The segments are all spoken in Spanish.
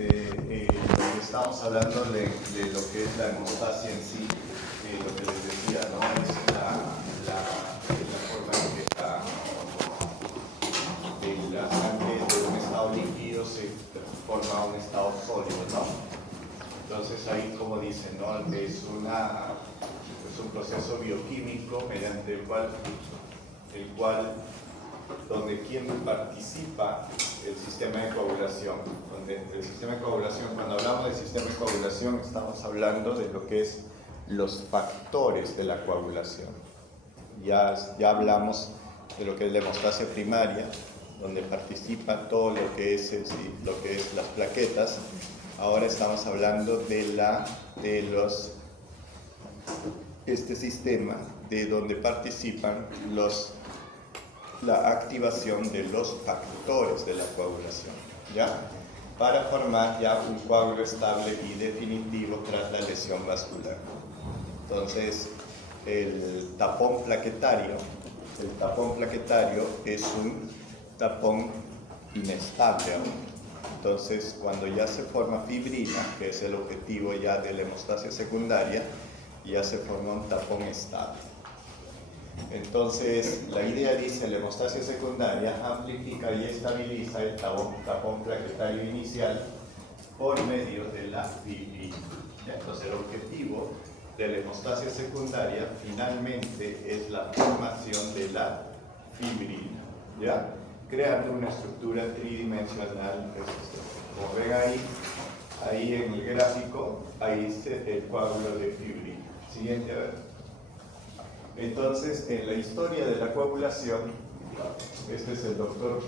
lo que estamos hablando de lo que es la hemostasia en sí, lo que les decía, ¿no? Es la forma en que la sangre de un estado líquido se transforma a un estado sólido, ¿no? Entonces ahí, como dicen, ¿no? Es un proceso bioquímico mediante el cual donde quien participa el sistema de coagulación. El sistema de coagulación, cuando hablamos del sistema de coagulación, estamos hablando de lo que es los factores de la coagulación. Ya hablamos de lo que es la hemostasia primaria, donde participa todo lo que es las plaquetas. Ahora estamos hablando de este sistema de donde participan la activación de los factores de la coagulación, ¿ya? Para formar ya un coágulo estable y definitivo tras la lesión vascular. Entonces, el tapón plaquetario es un tapón inestable aún. Entonces, cuando ya se forma fibrina, que es el objetivo ya de la hemostasia secundaria, ya se forma un tapón estable. Entonces, la idea dice, la hemostasia secundaria amplifica y estabiliza el tapón plaquetario inicial por medio de la fibrina. Entonces, el objetivo de la hemostasia secundaria finalmente es la formación de la fibrina, ¿ya? Creando una estructura tridimensional. Como ven ahí en el gráfico, ahí está el coágulo de fibrina. Siguiente, a ver. Entonces, en la historia de la coagulación, este es el doctor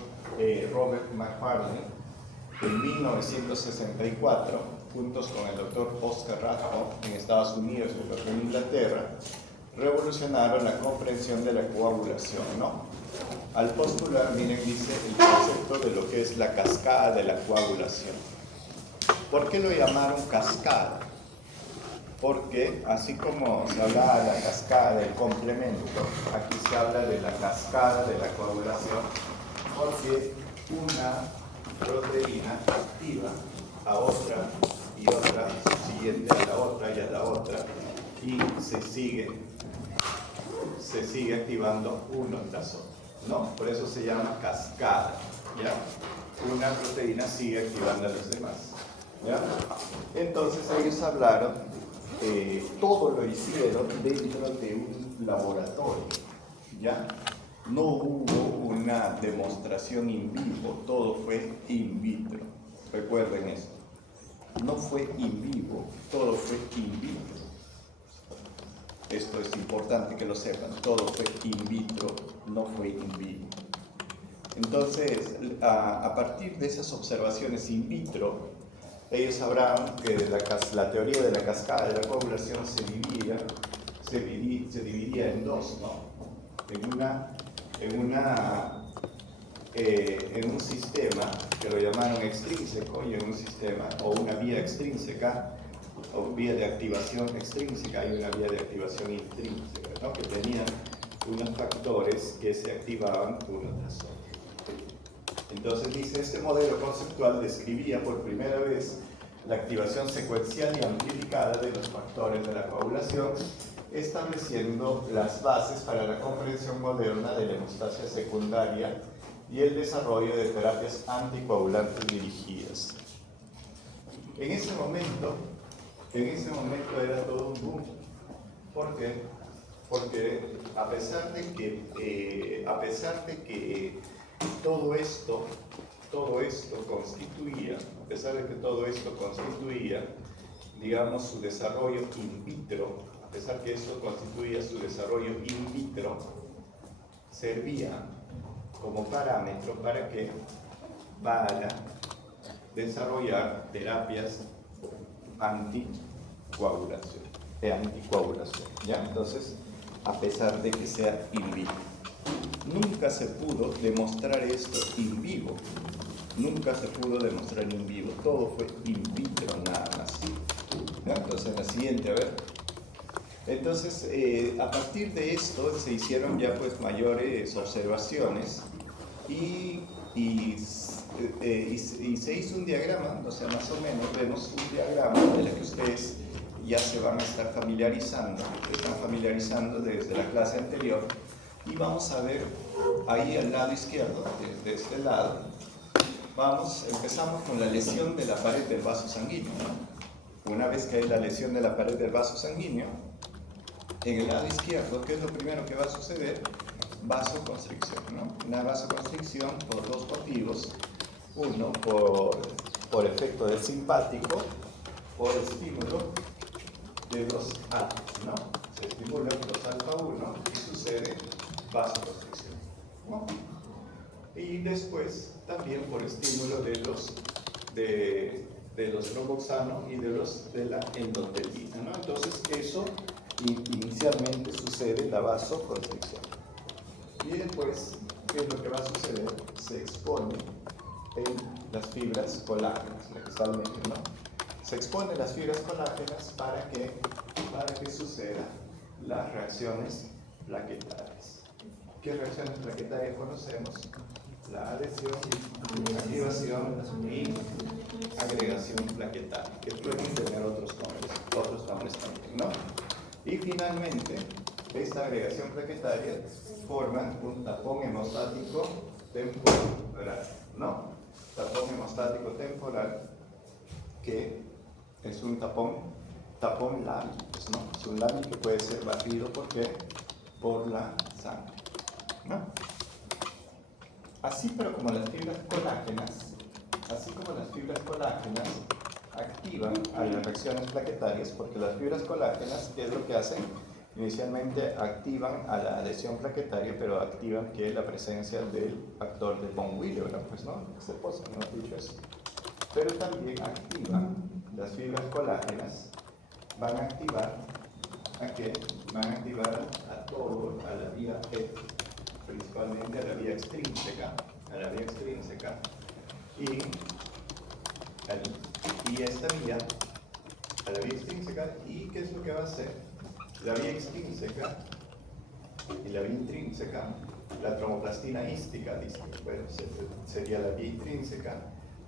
Robert Macfarlane, en 1964, juntos con el doctor Oscar Rathbone en Estados Unidos y el doctor en Inglaterra, revolucionaron la comprensión de la coagulación, ¿no? Al postular, miren, dice el concepto de lo que es la cascada de la coagulación. ¿Por qué lo llamaron cascada? Porque así como se habla de la cascada del complemento, aquí se habla de la cascada de la coagulación, porque una proteína activa a otra y otra, siguiente a la otra y a la otra, y se sigue activando uno tras otro, ¿no? Por eso se llama cascada, ¿ya? Una proteína sigue activando a los demás, ¿ya? Entonces ellos hablaron, todo lo hicieron dentro de un laboratorio, ¿ya? No hubo una demostración in vivo, todo fue in vitro. Recuerden esto. No fue in vivo, todo fue in vitro. Esto es importante que lo sepan, todo fue in vitro, no fue in vivo. Entonces, a partir de esas observaciones in vitro, ellos sabrán que la teoría de la cascada de la coagulación se dividía en dos, ¿no? En un sistema que lo llamaron extrínseco y en un sistema, o una vía extrínseca, o vía de activación extrínseca y una vía de activación intrínseca, ¿no? Que tenían unos factores que se activaban uno tras otro. Entonces dice, este modelo conceptual describía por primera vez la activación secuencial y amplificada de los factores de la coagulación, estableciendo las bases para la comprensión moderna de la hemostasia secundaria y el desarrollo de terapias anticoagulantes dirigidas. En ese momento era todo un boom. ¿Por qué? Porque a pesar de que todo esto constituía, digamos, su desarrollo in vitro, a pesar que eso constituía su desarrollo in vitro, servía como parámetro para desarrollar terapias anticoagulación, ¿ya? Entonces, a pesar de que sea in vitro. Nunca se pudo demostrar esto in vivo. Todo fue in vitro nada más. ¿Ya? Entonces, la siguiente, a ver. Entonces, a partir de esto se hicieron ya pues mayores observaciones y y se hizo un diagrama, o sea, más o menos vemos un diagrama de la que ustedes ya se van a estar familiarizando, están familiarizando desde la clase anterior, y vamos a ver ahí al lado izquierdo, de este lado, empezamos con la lesión de la pared del vaso sanguíneo, ¿no? Una vez que hay la lesión de la pared del vaso sanguíneo, en el lado izquierdo, ¿qué es lo primero que va a suceder? Vasoconstricción, ¿no? Una vasoconstricción por dos motivos. Uno, por efecto del simpático, por estímulo de los alfa, ¿no? Se estimula los alfa 1 y sucede vasoconstricción, ¿no? Y después también por estímulo de los tromboxano y de la endotelina, ¿no? Entonces eso inicialmente sucede la vasoconstricción. Y después, ¿qué es lo que va a suceder? Se expone en las fibras colágenas, la que está al medio, ¿no? Se expone las fibras colágenas para que sucedan las reacciones plaquetarias. ¿Qué reacciones plaquetarias conocemos? La adhesión, activación y agregación plaquetaria, que pueden tener otros nombres también, ¿no? Y finalmente, esta agregación plaquetaria forma un tapón hemostático temporal, ¿no? Tapón hemostático temporal, que es un tapón lábil, pues, ¿no? Es un lábil que puede ser barrido, ¿por qué? Por la sangre, ¿no? Así como las fibras colágenas activan a las reacciones plaquetarias, porque las fibras colágenas, ¿qué es lo que hacen? Inicialmente activan a la adhesión plaquetaria, pero activan que la presencia del factor de von Willebrand, pues, ¿no? Se posa, ¿no? Dicho eso. Pero también activan, las fibras colágenas van a activar ¿a qué? Van a activar a todo, a la vía E, principalmente a la vía extrínseca, y esta vía, a la vía extrínseca, ¿y qué es lo que va a hacer? La vía extrínseca y la vía intrínseca, la tromoplastina ística, bueno, sería la vía intrínseca,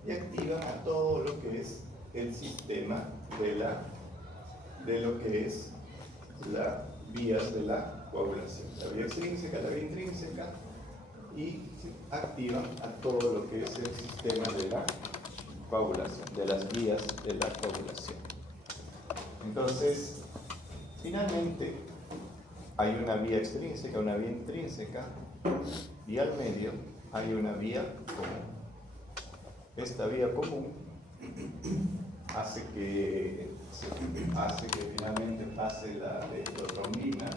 y activan a todo lo que es el sistema de lo que es las vías de la coagulación, la vía extrínseca, la vía intrínseca, y activan a todo lo que es el sistema de la coagulación, de las vías de la coagulación. Entonces, finalmente, hay una vía extrínseca, una vía intrínseca, y al medio hay una vía común. Esta vía común hace que finalmente pase la protrombina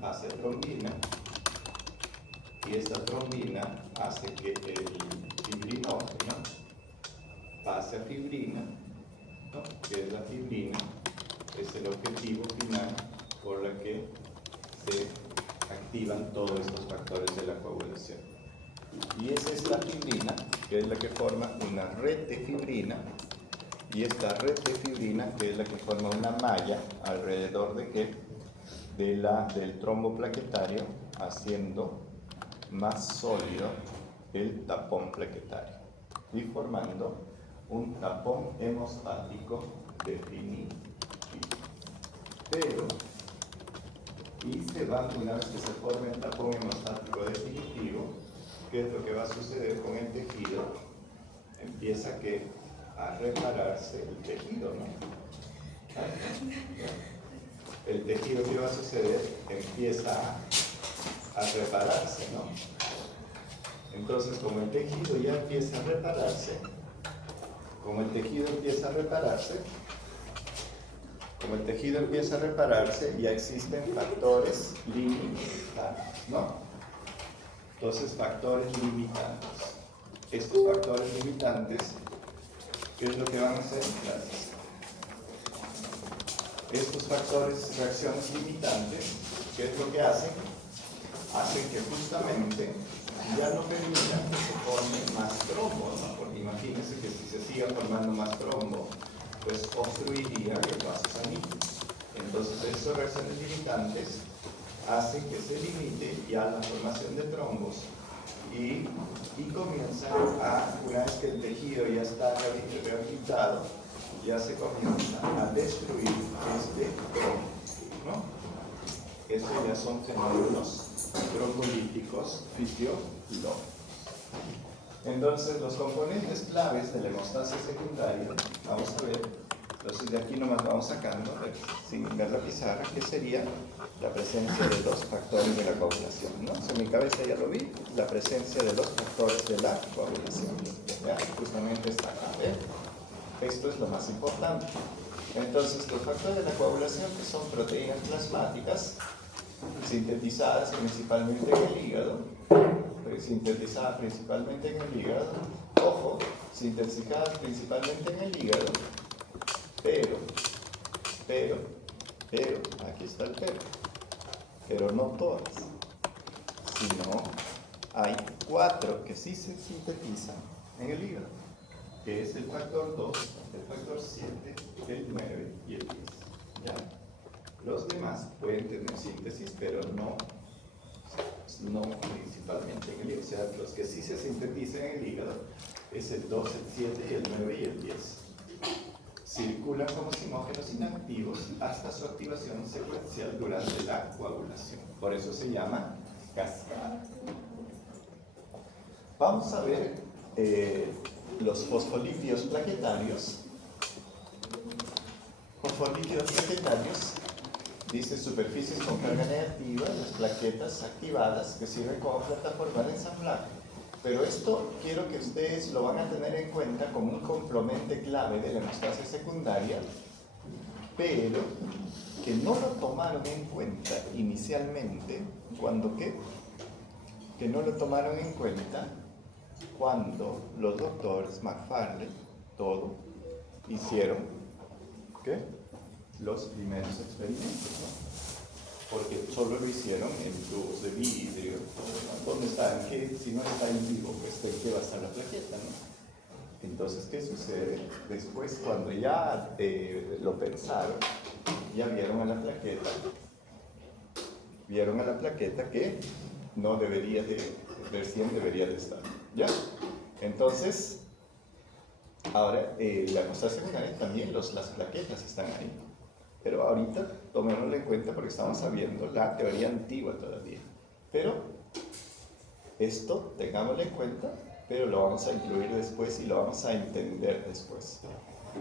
pase a trombina, y esta trombina hace que el fibrinógeno pase a fibrina, ¿no? Que es la fibrina, es el objetivo final por el que se activan todos estos factores de la coagulación. Y esa es la fibrina, que es la que forma una red de fibrina, y esta red de fibrina, que es la que forma una malla alrededor de qué? Del trombo plaquetario, haciendo más sólido el tapón plaquetario y formando un tapón hemostático definitivo. Pero, una vez que se forme el tapón hemostático definitivo, ¿qué es lo que va a suceder con el tejido? Empieza a repararse el tejido, ¿no? El tejido, ¿qué va a suceder? Empieza a repararse, ¿no? Entonces, como el tejido ya empieza a repararse, ya existen factores limitantes, ¿no? Entonces, factores limitantes. Estos factores limitantes, ¿qué es lo que van a hacer? Gracias. Estos factores, reacciones limitantes, ¿qué es lo que hacen? Hacen que justamente ya no permitan que se formen más trombos, ¿no? Porque imagínense que si se siga formando más trombo, pues obstruiría el vaso sanguíneo. Entonces, estas reacciones limitantes hacen que se limite ya la formación de trombos y comienzan una vez que el tejido ya está rehabilitado, ya se comienza a destruir este tronco, ¿no? Estos ya son fenómenos trofolíticos fisiológicos. Entonces, los componentes claves de la hemostasia secundaria, vamos a ver, entonces de aquí nomás vamos sacando, sin ver la pizarra, que sería la presencia de los factores de la coagulación, ¿no? En mi cabeza ya lo vi, la presencia de los factores de la coagulación, ¿ya? Justamente está acá, ¿eh? Esto es lo más importante. Entonces, los factores de la coagulación, que son proteínas plasmáticas, sintetizadas principalmente en el hígado, ojo, sintetizadas principalmente en el hígado, pero, aquí está el pero no todas, sino hay 4 que sí se sintetizan en el hígado, que es el factor 2, el factor 7, el 9 y el 10, ¿ya? Los demás pueden tener síntesis, pero no principalmente en el hígado. O sea, los que sí se sintetizan en el hígado es el 2, el 7, el 9 y el 10. Circulan como simógenos inactivos hasta su activación secuencial durante la coagulación. Por eso se llama cascada. Vamos a ver los fosfolípidos plaquetarios. Dice superficies con carga negativa, las plaquetas activadas que sirven como plataforma de ensamblaje. Pero esto quiero que ustedes lo van a tener en cuenta como un componente clave de la hemostasia secundaria, pero que no lo tomaron en cuenta inicialmente que no lo tomaron en cuenta cuando los doctores McFarlane, hicieron los primeros experimentos, ¿no? Porque solo lo hicieron en tubos de vidrio, ¿no? ¿Dónde están? Si no está en vivo, pues ¿qué va a estar la plaqueta, no? Entonces, ¿qué sucede? Después, cuando ya lo pensaron, ya vieron a la plaqueta que no debería de, recién debería de estar, ¿ya? Entonces, ahora, la hemostasia secundaria también, las plaquetas están ahí. Pero ahorita tomémoslo en cuenta porque estamos sabiendo la teoría antigua todavía. Pero esto tengámoslo en cuenta, pero lo vamos a incluir después y lo vamos a entender después.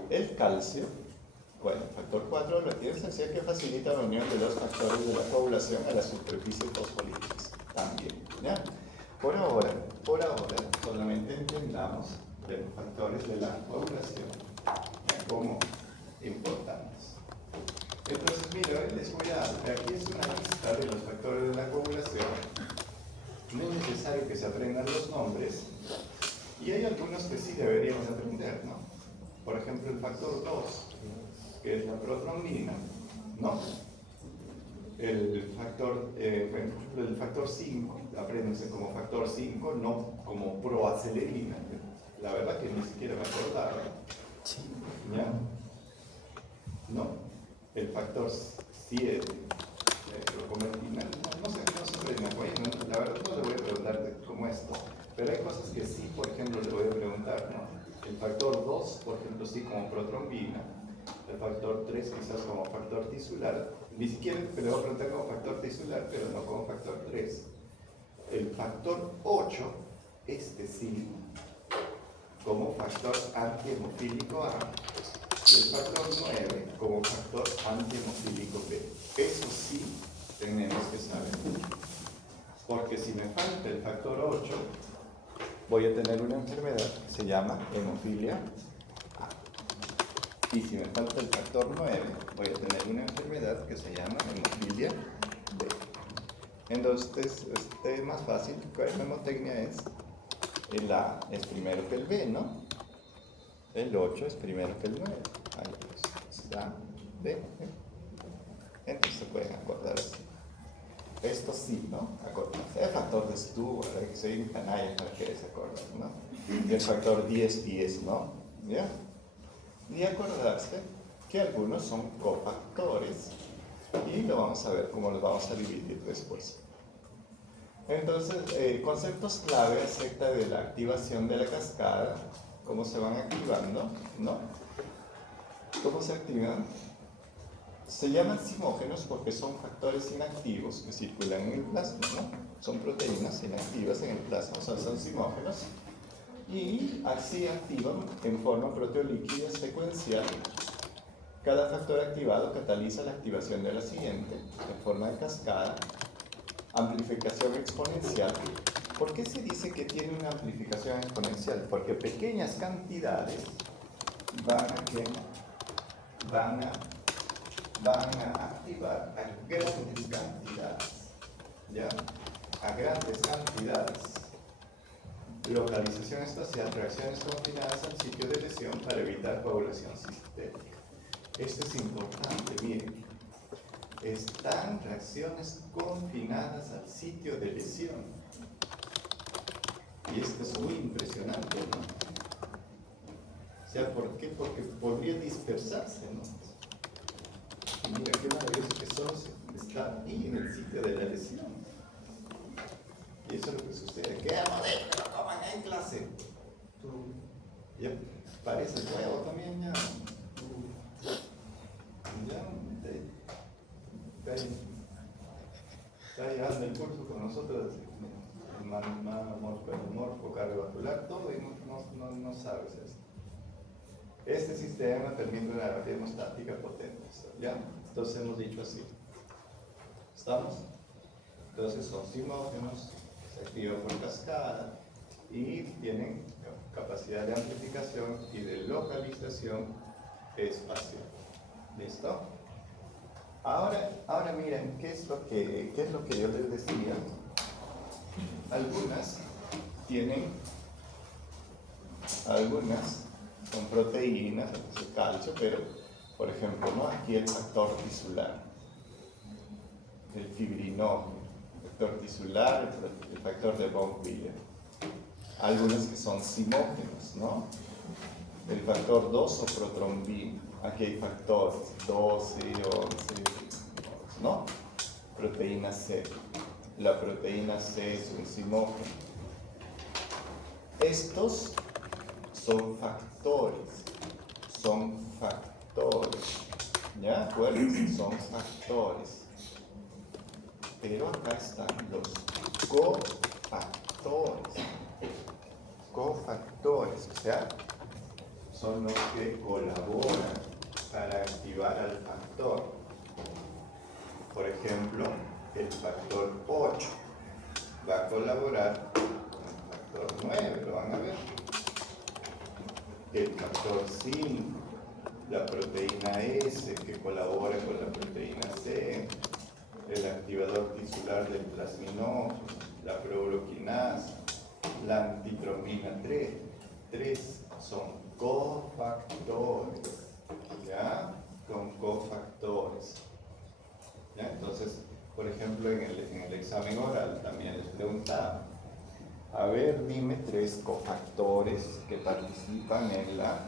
El calcio, bueno, el factor 4 lo tiene esencial que facilita la unión de los factores de la coagulación a la superficie fosfolípica también, ¿ya? Por ahora, solamente entendamos de los factores de la coagulación como importantes. Entonces, mira, les voy a dar, aquí es una lista de los factores de la coagulación. No es necesario que se aprendan los nombres, y hay algunos que sí deberíamos aprender, ¿no? Por ejemplo, el factor 2, que es la protrombina, ¿no? El factor 5, apréndense como factor 5, no como proacelerina. La verdad que ni siquiera me acordaba, ¿ya? ¿No? El factor 7, procometina, no sé aprenden, la verdad no le voy a preguntar como esto, pero hay cosas que sí, por ejemplo, le voy a preguntar, ¿no? El factor 2, por ejemplo, sí como protrombina, el factor 3 quizás como factor tisular, ni siquiera le voy a preguntar como factor tisular, pero no como factor 3. El factor 8, este sí, como factor antihemofílico A, y el factor 9 como factor antihemofílico B. Eso sí tenemos que saber, porque si me falta el factor 8, voy a tener una enfermedad que se llama hemofilia A. Y si me falta el factor 9, voy a tener una enfermedad que se llama hemofilia B. Entonces, es más fácil, la hemotecnia es el A es primero que el B, ¿no? El 8 es primero que el 9. Ahí es A, B. Entonces se pueden acordar así. Esto sí, ¿no? Acordarse. El factor de Stewart, hay que seguir canalla para que se acuerden, ¿no? Y el factor 10, ¿no? ¿Ya? Y acordarse que algunos son cofactores y lo vamos a ver cómo los vamos a dividir después. Entonces, conceptos clave acerca de la activación de la cascada, cómo se van activando, ¿no? ¿Cómo se activan? Se llaman simógenos porque son factores inactivos que circulan en el plasma, ¿no? Son proteínas inactivas en el plasma, o sea, son simógenos. Y así activan en forma proteolíquida secuencial. Cada factor activado cataliza la activación de la siguiente, en forma de cascada. Amplificación exponencial. ¿Por qué se dice que tiene una amplificación exponencial? Porque pequeñas cantidades van a activar a grandes cantidades, ¿ya? A grandes cantidades. Localización espacial, reacciones confinadas al sitio de lesión para evitar coagulación sistémica. Esto es importante, miren. Están reacciones confinadas al sitio de lesión. Y esto es muy impresionante, ¿no? O sea, ¿por qué? Porque podría dispersarse, ¿no? Y mira qué maravilloso que solo está ahí en el sitio de la lesión. Y eso es lo que sucede. ¡Qué modelo que lo toman en clase! Tú, ya parece nuevo también, ya. Está llevando el curso con nosotros, morfo, cardiovascular, todo, y no sabes esto. Este sistema permite una terapia hemostática potente, ¿ya? Entonces hemos dicho así. ¿Estamos? Entonces son simógenos, se activan por cascada y tienen capacidad de amplificación y de localización espacial. ¿Listo? Ahora miren, ¿qué es lo que yo les decía? Algunas son proteínas, el calcio, pero, por ejemplo, ¿no? Aquí el factor tisular, el fibrinógeno, el factor tisular, el factor de von Willebrand. Algunas que son simógenos, ¿no? El factor 2 o protrombina. Aquí hay factores 12, 11, ¿no? Proteína C. La proteína C es un simógeno. Estos son factores. ¿Ya? Acuérdense, son factores. Pero acá están los cofactores, o sea, son los que colaboran para activar al factor. Por ejemplo, el factor 8 va a colaborar con el factor 9, lo van a ver. El factor 5, la proteína S que colabora con la proteína C, el activador tisular del plasminógeno, la prouroquinasa, la antitromina 3 son cofactores, ¿ya? Con cofactores. ¿Ya? Entonces, por ejemplo, en el examen oral también les preguntaba, a ver, dime 3 cofactores que participan en la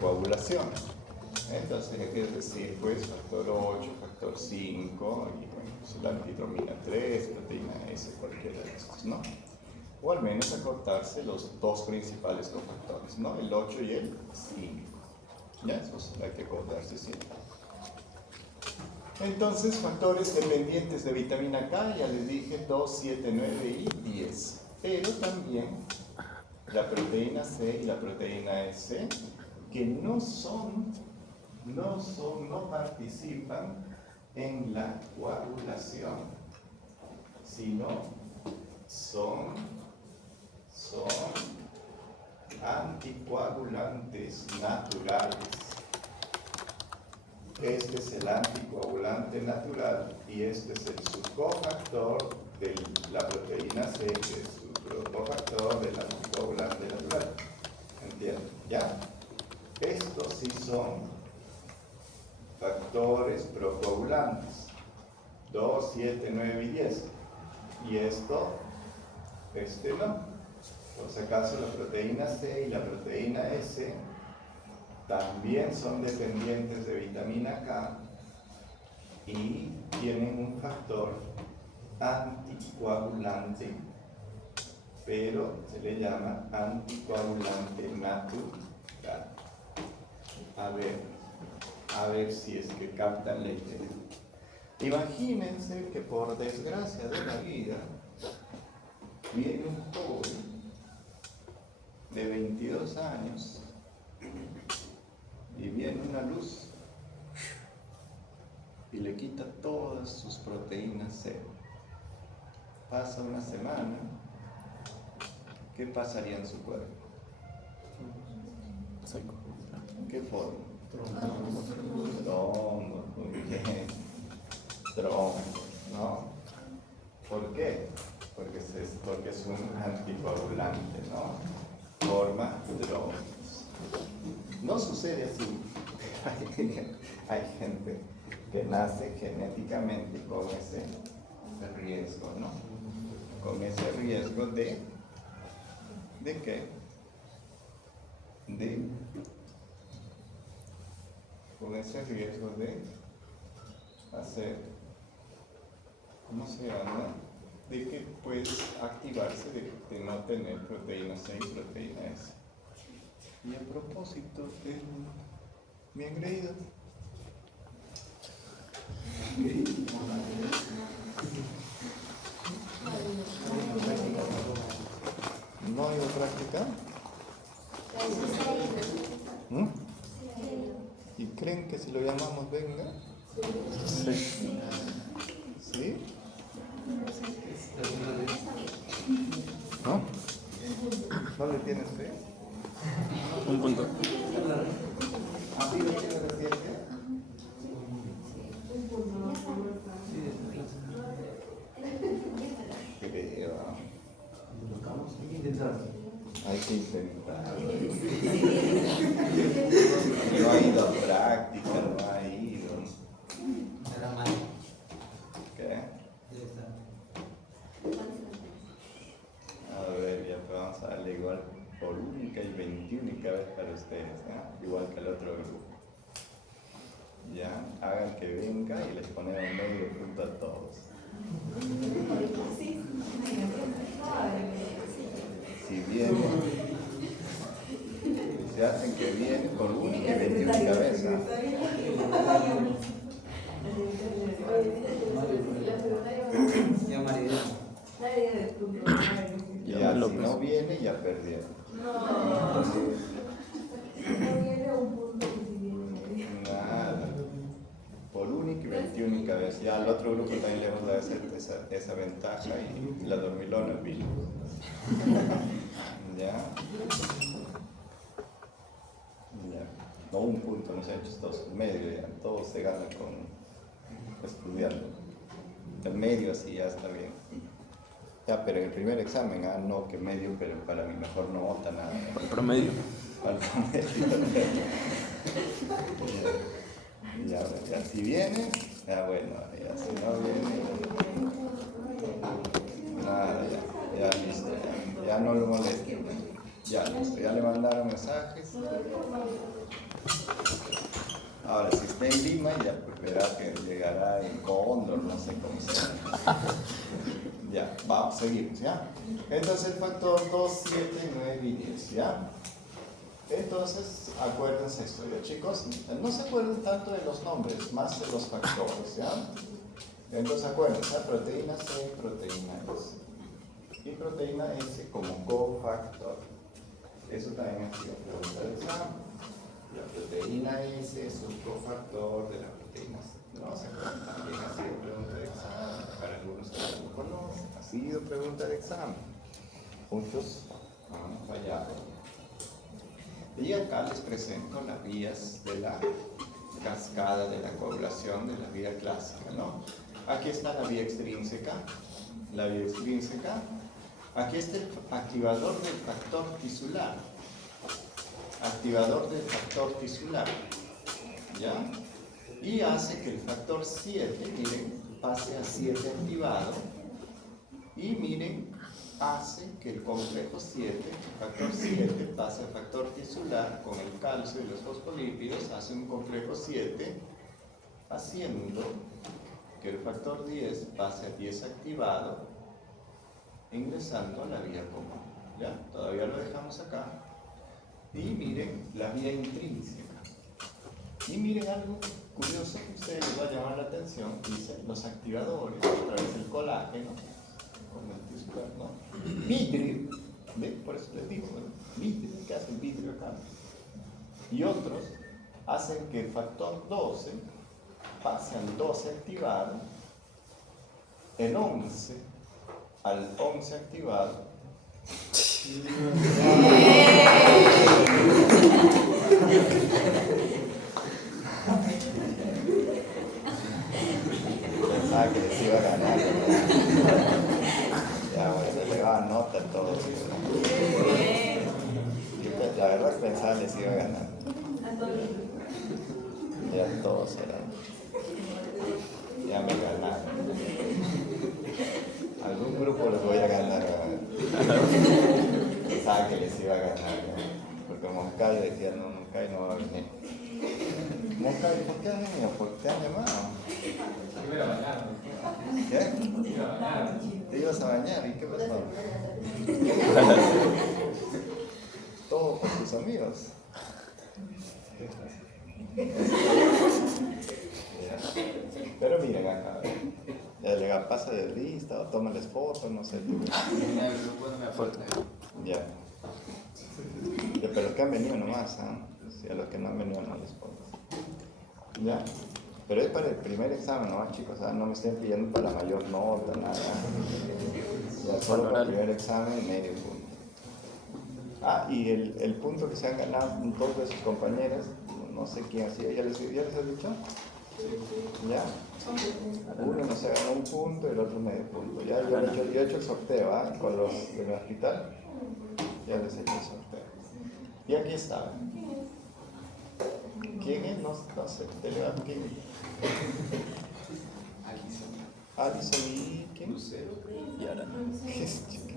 coagulación. Entonces, hay que decir, pues, factor 8, factor 5, y bueno, pues, la antitromina 3, proteína S, cualquiera de estos, ¿no? O al menos acortarse los 2 principales cofactores, ¿no? El 8 y el 5. ¿Ya? Eso hay que acordarse siempre. Entonces, factores dependientes de vitamina K, ya les dije, 2, 7, 9 y 10. Pero también la proteína C y la proteína S, que no participan en la coagulación, sino son anticoagulantes naturales. Este es el anticoagulante natural y este es el subcofactor de la proteína C, que es el cofactor del anticoagulante natural. ¿Entienden? ¿Ya? Estos sí son factores procoagulantes, 2, 7, 9 y 10. Y este no. Por si acaso, la proteína C y la proteína S también son dependientes de vitamina K y tienen un factor anticoagulante, pero se le llama anticoagulante natural. A ver si es que captan la idea. Imagínense que por desgracia de la vida viene un joven de 22 años y viene una luz y le quita todas sus proteínas C. Pasa una semana, ¿qué pasaría en su cuerpo? ¿Qué forma? Trombo, muy bien. Trombo, ¿no? ¿Por qué? Porque es un anticoagulante, ¿no? Forma trombos. No sucede así. Hay gente que nace genéticamente con ese riesgo, ¿no? Con ese riesgo ¿de qué? Con ese riesgo de hacer, ¿cómo se llama? De que puede activarse de no tener proteína C y proteína S. Y a propósito, mi engreído. ¿No hay práctica? ¿Y creen que si lo llamamos venga? Sí. ¿Sí? ¿No? ¿No le tienes fe? Un punto. ¿A ti lo tienes reciente? Creo. Hay que intentar. No ha ido a práctica, no ha ido. ¿Qué? A ver, ya pues vamos a darle igual por única y 21 vez para ustedes, ¿eh? Igual que el otro grupo. Ya, hagan que venga y les ponemos medio punto a todos. Si viene, se hacen que viene por única y 21 vez. Ya, si no viene, ya perdieron. Nada. Por única y 21 vez. Ya al otro grupo también le hemos dado esa ventaja y la dormilona vino. Ya. No un punto, no se han hecho todos medio, ya. Todos se ganan con estudiando. El medio así ya está bien. Ya, pero en el primer examen, no, que medio, pero para mí mejor no nota nada. Para el promedio. Para el promedio. Ya, si viene, ya bueno, ya si no viene, nada, ya listo, ya no lo molesten. Ya listo, ya le mandaron mensajes. Ahora, si está en Lima, ya pues verá que llegará en Cóndor, no sé cómo se llama. Ya, vamos, seguimos, ¿ya? Entonces el factor 2, 7, 9 y 10, ¿ya? Entonces, acuérdense esto, ¿ya, chicos? No se acuerden tanto de los nombres, más de los factores, ¿ya? Entonces, acuérdense, proteína C, proteína S. Y proteína S como cofactor. Eso también ha sido pregunta de examen. La proteína S es un cofactor de la proteína C. ¿No? ¿Se acuerdan? También ha sido pregunta de examen. Para algunos que no lo conocen, ha sido pregunta de examen. Muchos han fallado. Y acá les presento las vías de la cascada de la coagulación de la vía clásica, ¿no? Aquí está la vía extrínseca. La vía extrínseca. Aquí está el activador del factor tisular. Activador del factor tisular. ¿Ya? Y hace que el factor 7, miren, pase a 7 activado. Y miren, hace que el complejo 7, el factor 7, pase al factor tisular con el calcio y los fosfolípidos, hace un complejo 7 haciendo que el factor 10 pase a 10 activado, ingresando a la vía común. ¿Ya? Todavía lo dejamos acá. Y miren la vía intrínseca. Y miren algo curioso que a ustedes les va a llamar la atención. Dice los activadores a través del colágeno, con el CRISPR, ¿no? Vidrio, ¿ven? Por eso les digo, ¿no? Vidrio, ¿qué hace el vidrio acá? Y otros hacen que el factor 12 pase al 12 activado, el 11 al 11 activado. Pensaba que les iba a ganar. Ya, bueno, se le va a nota todo. La verdad pensaba que les iba a ganar. Ya todos eran. Ya me ganaron. Algún grupo los voy a ganar. Pensaba que les iba a ganar. Porque Moncay decía, no, Moncay no va a venir. Moncay, ¿por qué has venido? ¿Por qué te han llamado? Me iba a bañar. ¿Qué? Me iba a bañar. ¿Te ibas a bañar? ¿Y qué pasó? Todo por tus amigos. Pero miren acá, ya le pasa de lista o tómales fotos, no sé. Ya. Pero los que han venido nomás, ¿eh? Si a los que no han venido no les fotos. Ya. Pero es para el primer examen, ¿no, chicos? No me estén pidiendo para la mayor nota, nada. Ya solo para el primer examen, medio punto. Y el punto que se han ganado todos de sus compañeros, no sé quién ha sido, ¿ya les he dicho? ¿Ya? Uno no se ganó un punto y el otro medio punto. Ya yo he hecho el sorteo, con los del hospital. Ya les he hecho el sorteo. Y aquí está. ¿Quién es? No sé. ¿Quién es? Alison y ¿quién? Lucero. Y ahora no. ¿Qué es, chica?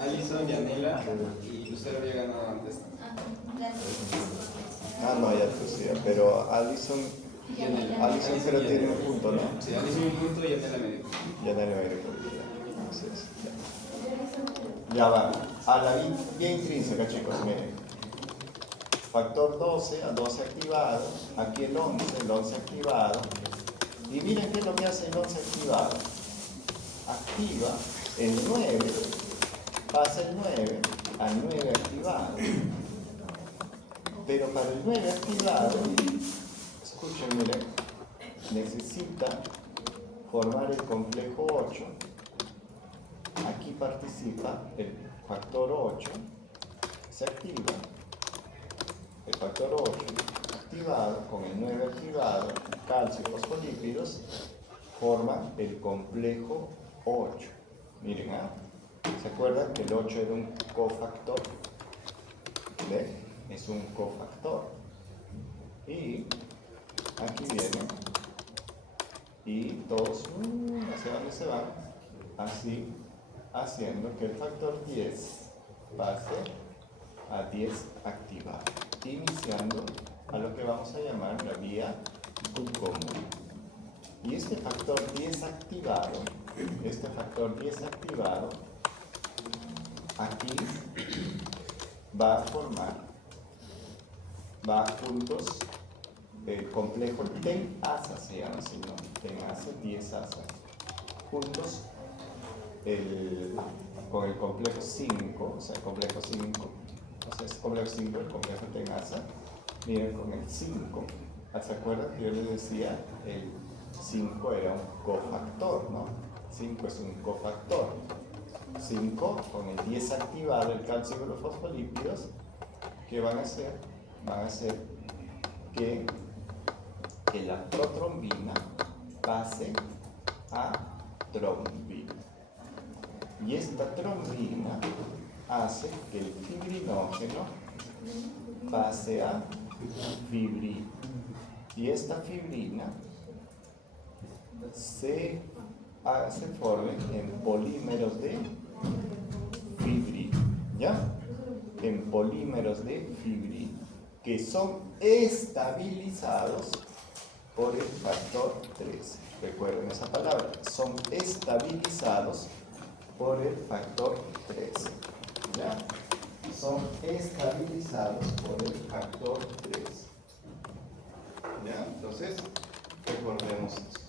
Alison, Yanela y Lucero había ganado antes. No, ya tú sí, pero Alison pero tiene un punto, ¿no? Sí, Alison un punto y Yanela medio. Ya no le voy a ir. Entonces, ya va. A la vía intrínseca, chicos, miren. Factor 12 a 12 activado. Aquí el 11 activado. Y miren qué es lo que hace el 11 activado. Activa el 9, pasa el 9 al 9 activado. Pero para el 9 activado, escuchen, miren, necesita formar el complejo 8. Aquí participa el factor 8, se activa. El factor 8 activado con el 9 activado, calcio y fosfolípidos, forman el complejo 8. Miren, ¿se acuerdan que el 8 era un cofactor? ¿Ven? Es un cofactor. Y aquí viene. Y todos, ¿hacia dónde se van? Así, haciendo que el factor 10 pase a 10 activado, iniciando a lo que vamos a llamar la vía común. Y este factor 10 activado, aquí va a formar, va juntos el complejo TEN-ASA, se llama así, ¿no? TEN-ASA, 10-ASA, juntos con el complejo 5, o sea, el complejo 5, o sea, es complejo 5, el complejo TEN-ASA, miren con el 5, ¿se acuerdan que yo les decía? El 5 era un cofactor, ¿no? 5 es un cofactor. 5 con el 10 activado, el calcio y los fosfolípidos, ¿qué van a hacer? Van a hacer que la protrombina pase a trombina. Y esta trombina hace que el fibrinógeno pase a fibrina. Y esta fibrina se formen en polímeros de fibrina. ¿ya? En polímeros de fibrina, que son estabilizados por el factor 13. Recuerden esa palabra, son estabilizados por el factor 13. ¿Ya? Son estabilizados por el factor 13. ¿Ya? Entonces, recordemos esto.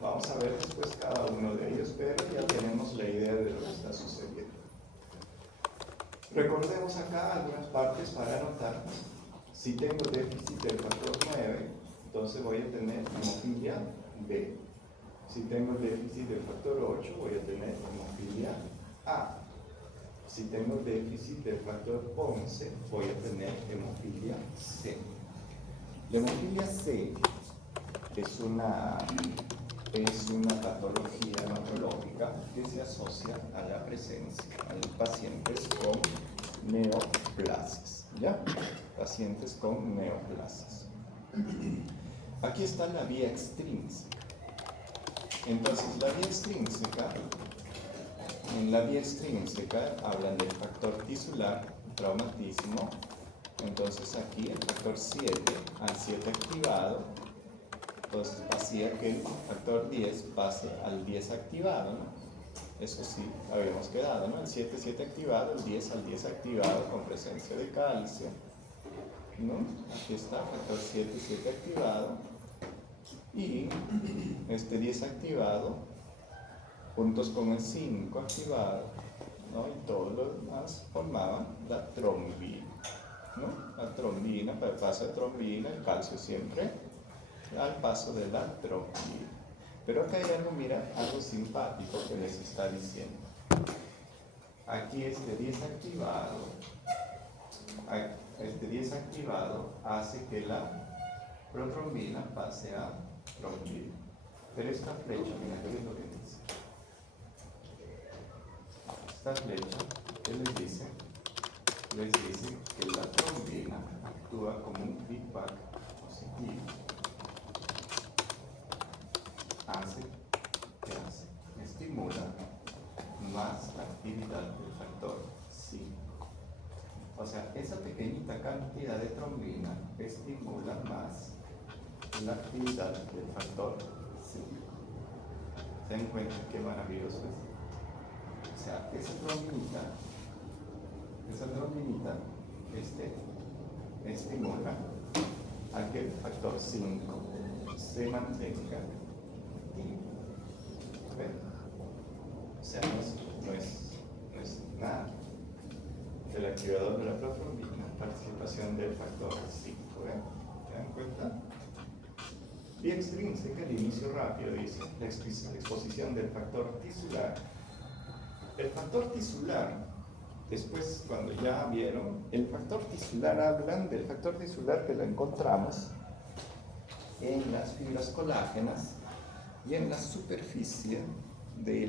Vamos a ver después cada uno de ellos, pero ya tenemos la idea de lo que está sucediendo. Recordemos acá algunas partes para anotar. Si tengo déficit del factor 9, entonces voy a tener hemofilia B. Si tengo déficit del factor 8, voy a tener hemofilia A. Si tengo déficit del factor 11, voy a tener hemofilia C. La hemofilia C es una patología hematológica que se asocia a la presencia de pacientes con neoplasias, ¿ya? Pacientes con neoplasias. Aquí está la vía extrínseca. Entonces, la vía extrínseca, en la vía extrínseca hablan del factor tisular, traumatismo. Entonces, aquí el factor 7, al 7 activado, entonces hacía que el factor 10 pase al 10 activado, ¿no? Eso sí, habíamos quedado, ¿no? El 7 activado, el 10 al 10 activado con presencia de calcio, ¿no? Aquí está, factor 7 activado, y este 10 activado, juntos con el 5 activado, ¿no? Y todos los demás formaban la trombina, ¿no? La trombina, para el paso de trombina, el calcio siempre al paso de la trombina. Pero acá hay algo, mira, algo simpático que les está diciendo. Aquí este 10 activado hace que la protrombina pase a trombina. Pero esta flecha, mira, ¿qué es lo que dice? Esta flecha, ¿qué les dice? Les dice que la trombina actúa como un feedback positivo. Estimula más la actividad del factor 5. O sea, esa pequeñita cantidad de trombina estimula más la actividad del factor 5. ¿Se dan cuenta qué maravilloso es? O sea, esa trombinita estimula a que el factor 5 se mantenga. O sea, no es nada del activador de la protrombina, participación del factor 5. ¿Se dan cuenta? Vía extrínseca, el inicio rápido, dice, la exposición del factor tisular. El factor tisular, después cuando ya vieron, el factor tisular, hablan del factor tisular que lo encontramos en las fibras colágenas y en la superficie de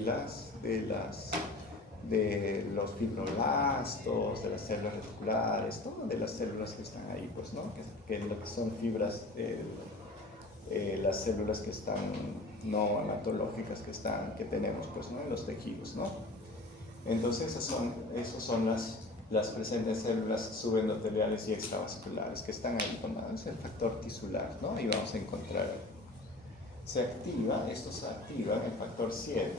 los fibroblastos, de las células reticulares, todo de las células que están ahí, pues, ¿no? Que lo que son fibras, las células que están no hematológicas que tenemos, pues, ¿no? En los tejidos, ¿no? Entonces esas son las presentes células subendoteliales y extravasculares que están ahí, ¿no? Es el factor tisular, ¿no? Y vamos a encontrar. Esto se activa en el factor 7,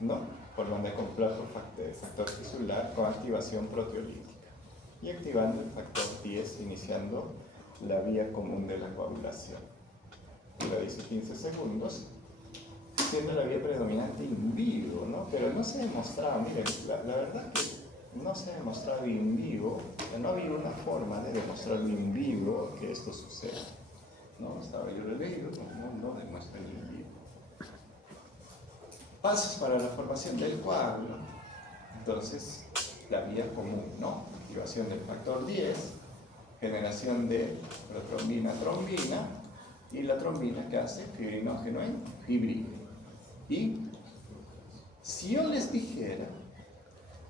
¿no? Forman de complejo factor tisular con activación proteolítica y activando el factor 10, iniciando la vía común de la coagulación. Lo dice 15 segundos, siendo la vía predominante in vivo, ¿no? Pero no se ha demostrado, miren, la verdad que no se ha demostrado in vivo, no ha habido una forma de demostrarlo in vivo que esto suceda. No, estaba yo leído, no demuestra el in vivo. Pasos para la formación del coágulo. Entonces, la vía común, ¿no? Activación del factor 10, generación de protrombina-trombina, y la trombina que hace fibrinógeno en fibrina. Y si yo les dijera,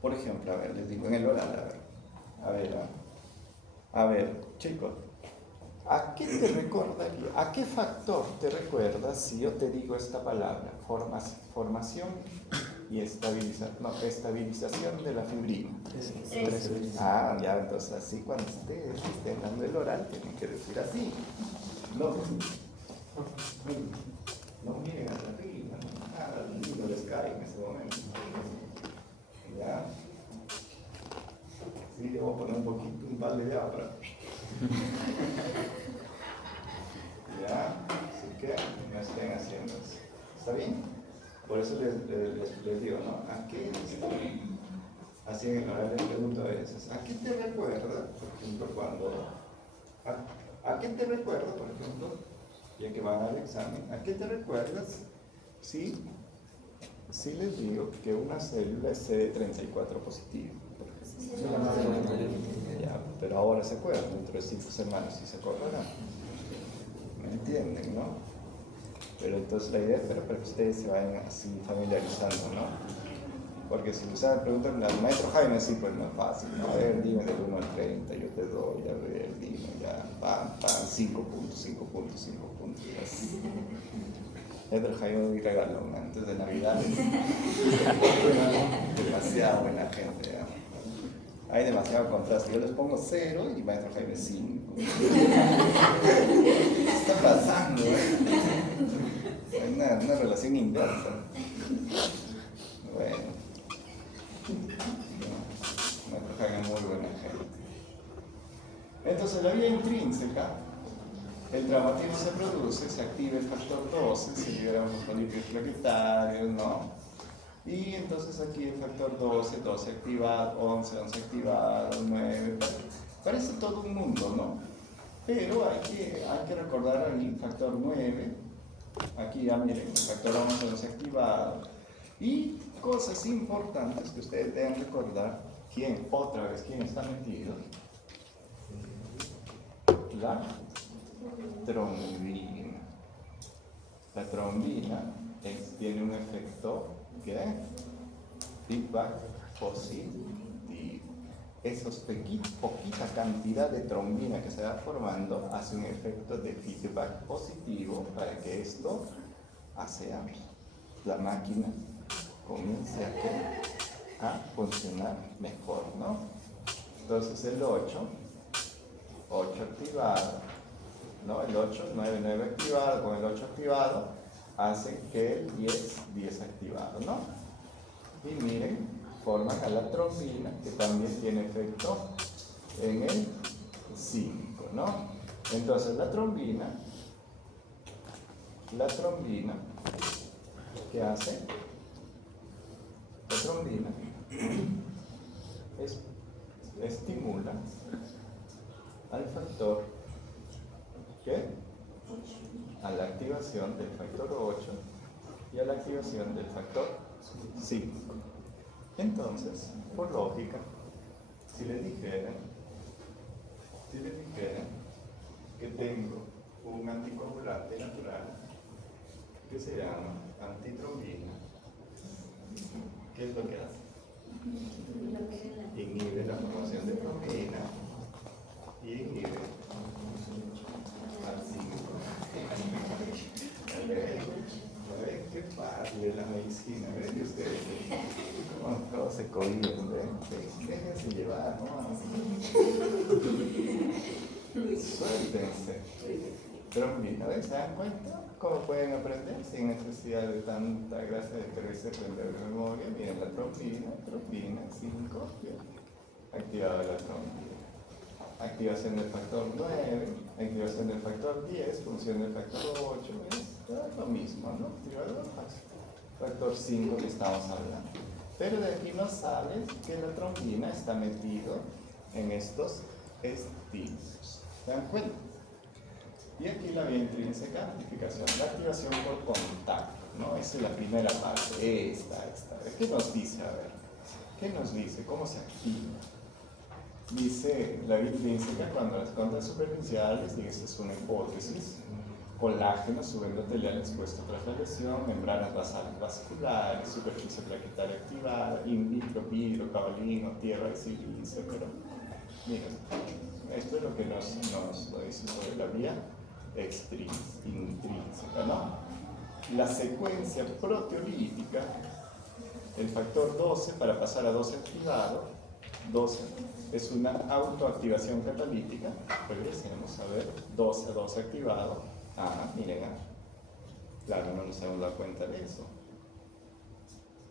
por ejemplo, a ver, les digo en el oral, a ver, chicos, ¿a qué te recordaría? ¿A qué factor te recuerdas si yo te digo esta palabra? Formación y estabilización de la fibrina. 3. Ah, ya, entonces así cuando ustedes estén dando el oral tienen que decir así. No, no miren hacia arriba, nada lindo les cae en ese momento. Ya. Sí, le voy a poner un balde de agua para... Ya, así que no estén haciendo eso. ¿Está bien? Por eso les digo, ¿no? ¿A qué? Así en el oral les pregunto a veces, ¿a qué te recuerda, por ejemplo, cuando... ¿A qué te recuerda, por ejemplo, ya que van al examen, ¿a qué te recuerdas si les digo que una célula es CD34 positivo? Ya, pero ahora se acuerdan, dentro de 5 semanas sí se acordarán. ¿Me entienden, no? Pero entonces la idea es para que ustedes se vayan así familiarizando, ¿no? Porque si ustedes me preguntan al maestro Jaime, sí, pues no es fácil, ¿no? A ver, dime del 1 al 30, yo te doy, a ver, dime, ya, pam, 5 puntos, 5 puntos, 5 puntos, así. Maestro Jaime y regalón antes de Navidad. Demasiado buena gente, ¿ya? Hay demasiado contraste. Yo les pongo 0 y maestro Jaime 5. ¿Qué está pasando, Hay una relación inversa. Bueno. Maestro Jaime es muy buena gente. Entonces, la vía intrínseca, el traumatismo se produce, se activa el factor 12, se liberan los políticos plaquetarios, ¿no? Y entonces aquí el factor 12 activado, 11 activado, 9, parece todo un mundo, ¿no? Pero hay que recordar el factor 9, aquí ya miren, el factor 11 activado, y cosas importantes que ustedes deben recordar, otra vez, ¿quién está metido? La trombina. La trombina tiene un efecto, ¿qué? Feedback positivo. Esa poquita cantidad de trombina que se va formando hace un efecto de feedback positivo para que esto hacia la máquina comience a funcionar mejor, ¿no? Entonces el 8 activado, ¿no? El 8, 9 activado, con el 8 activado, hace que el 10 activado, ¿no? Y miren, forman a la trombina, que también tiene efecto en el 5, ¿no? Entonces la trombina, ¿qué hace? La trombina estimula al factor, ¿qué? A la activación del factor 8 y a la activación del factor 5. Entonces, por lógica, si les dijeran que tengo un anticoagulante natural que se llama antitrombina, ¿qué es lo que hace? Inhibe la formación de trombina y inhibe al 5. ¿Ven qué fácil es la medicina? ¿Ven que ustedes cómo todos se cohiben? Déjense llevar, ¿no? Suéltense. Trombina, ¿ven? ¿Se dan cuenta? ¿Cómo pueden aprender sin necesidad de tanta gracia de quererse aprender de memoria? Miren, la trombina, 5, activada la trombina. Activación del factor 9, activación del factor 10, función del factor 8, es lo mismo, ¿no? Factor 5 que estamos hablando. Pero de aquí nos sale que la trombina está metido en estos estímulos. ¿Se dan cuenta? Y aquí la vía intrínseca, amplificación, la activación por contacto, ¿no? Esa es la primera parte, esta. ¿Qué nos dice? A ver, ¿qué nos dice? ¿Cómo se activa? Dice la vía intrínseca cuando las contas superficiales, y esa es una hipótesis, colágeno subendotelial expuesto tras la lesión, membranas basales vasculares, superficie plaquetaria activada, in vitro, vidrio, caolino, tierra y silicio, pero miren, esto es lo que nos dice sobre la vía intrínseca, ¿no? La secuencia proteolítica El factor 12, para pasar a 12 activado, 12 es una autoactivación catalítica. Regresemos a ver, 12 a 12 activado. Miren, claro, no nos hemos dado cuenta de eso.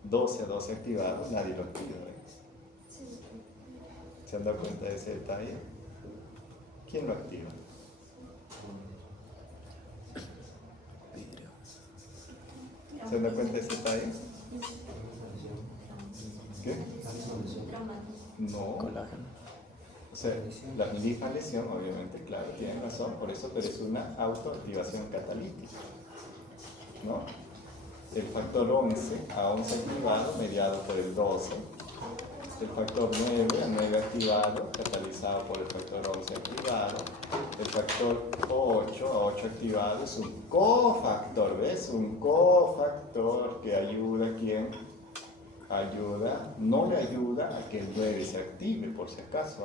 12 a 12 activado, nadie lo activa. ¿Se han dado cuenta de ese detalle? ¿Quién lo activa? ¿Se han dado cuenta de ese detalle? ¿Qué? No. Colágeno. O sea, la misma lesión, obviamente, claro, tienen razón, por eso, pero es una autoactivación catalítica, ¿no? El factor 11 a 11 activado, mediado por el 12. El factor 9 a 9 activado, catalizado por el factor 11 activado. El factor 8 a 8 activado es un cofactor, ¿ves? Un cofactor que ayuda a quién. Ayuda, no le ayuda a que el 9 se active, por si acaso.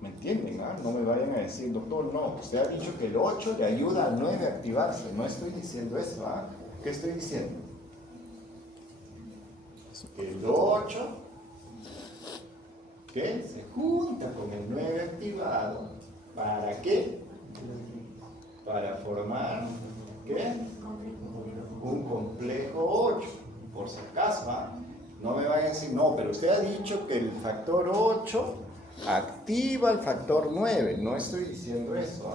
¿Me entienden? No me vayan a decir, doctor, no, usted ha dicho que el 8 le ayuda al 9 a activarse. No estoy diciendo eso. ¿Qué estoy diciendo? El 8 que se junta con el 9 activado. ¿Para qué? Para formar, ¿qué? Un complejo 8, por si acaso. No me vayan a decir, no, pero usted ha dicho que el factor 8 activa el factor 9. No estoy diciendo eso.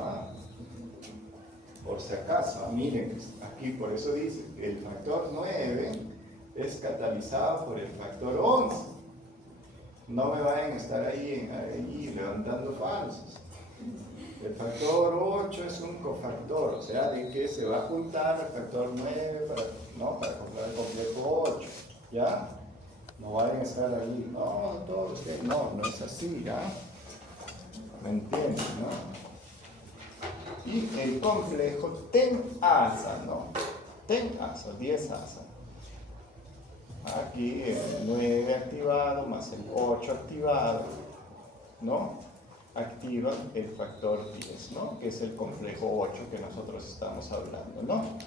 Por si acaso, miren, aquí por eso dice que el factor 9 es catalizado por el factor 11. No me vayan a estar ahí levantando falsos. El factor 8 es un cofactor, o sea, de que se va a juntar el factor 9 para comprar el complejo 8, ¿ya? No vayan a estar ahí, no, todos ustedes, no es así, ¿ya? ¿Me entienden, no? Y el complejo ten asa, ¿no? Ten asa, 10 asa. Aquí el 9 activado más el 8 activado, ¿no? Activa el factor 10, ¿no? Que es el complejo 8 que nosotros estamos hablando, ¿no?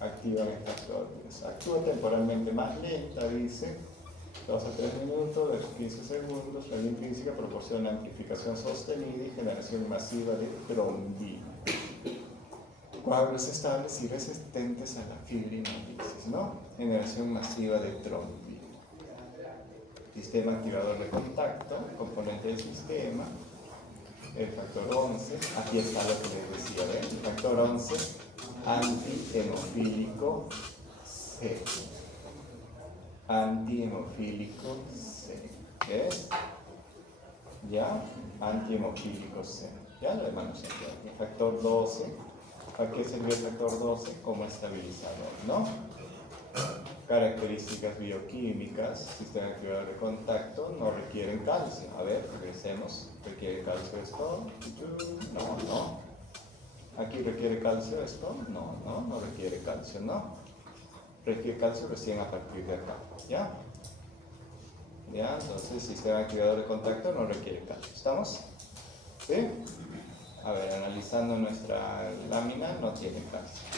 Activa el factor 10. Actúa temporalmente más lenta, dice, 2 a 3 minutos, de 15 segundos. La vía intrínseca proporciona amplificación sostenida y generación masiva de trombina. Coágulos estables y resistentes a la fibrinolisis, ¿no? Generación masiva de trombina. Sistema activador de contacto, componente del sistema. El factor 11, aquí está lo que les decía, ¿ven? El factor 11, antihemofílico C. Antihemofílico C. ¿Ves? ¿Ya? Antihemofílico C. ¿Ya? Lo demás no se entiende. El factor 12, ¿para qué sirve el factor 12? Como estabilizador, ¿no? Características bioquímicas, sistema activador de contacto, no requieren calcio. A ver, regresemos. ¿Requiere calcio esto? No. ¿Aquí requiere calcio esto? No requiere calcio, no. Requiere calcio recién a partir de acá, ¿ya? ¿Ya? Entonces, sistema activador de contacto no requiere calcio. ¿Estamos? ¿Sí? A ver, analizando nuestra lámina, no tiene calcio.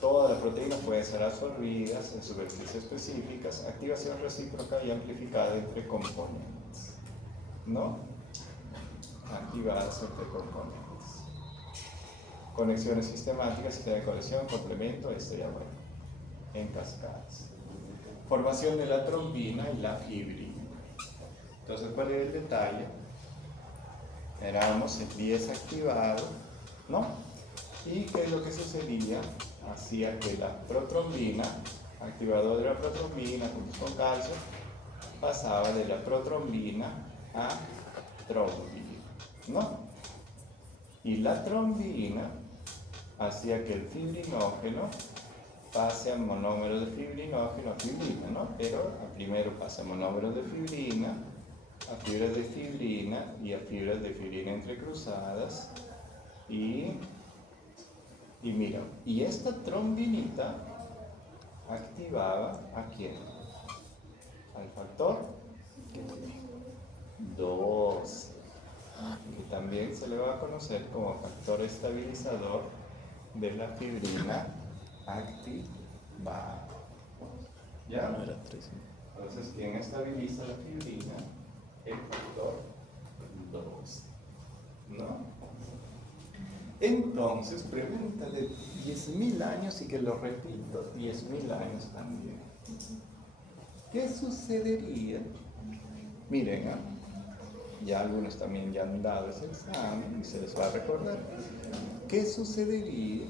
Todas las proteínas pueden ser absorbidas en superficies específicas, activación recíproca y amplificada entre componentes, ¿no? Activadas entre componentes. Conexiones sistemáticas, sistema de conexión, complemento, ya bueno, en cascadas. Formación de la trombina y la fibrina. Entonces, ¿cuál es el detalle? Éramos el 10 activado, ¿no? ¿Y qué es lo que sucedía? Hacía que la protrombina, activador de la protrombina junto con calcio, pasaba de la protrombina a trombina, ¿no? Y la trombina hacía que el fibrinógeno pase a monómero de fibrinógeno a fibrina, ¿no? Pero primero pasa a monómero de fibrina, a fibras de fibrina y a fibras de fibrina entrecruzadas y mira, y esta trombinita activaba ¿a quién? Al factor 12, que también se le va a conocer como factor estabilizador de la fibrina activada. bajo. ¿Ya? No era 3. Entonces, ¿quién estabiliza la fibrina? El factor 2. ¿No? Entonces, pregunta de 10.000 años y que lo repito, 10.000 años también. ¿Qué sucedería? Miren, ya algunos también ya han dado ese examen y se les va a recordar. ¿Qué sucedería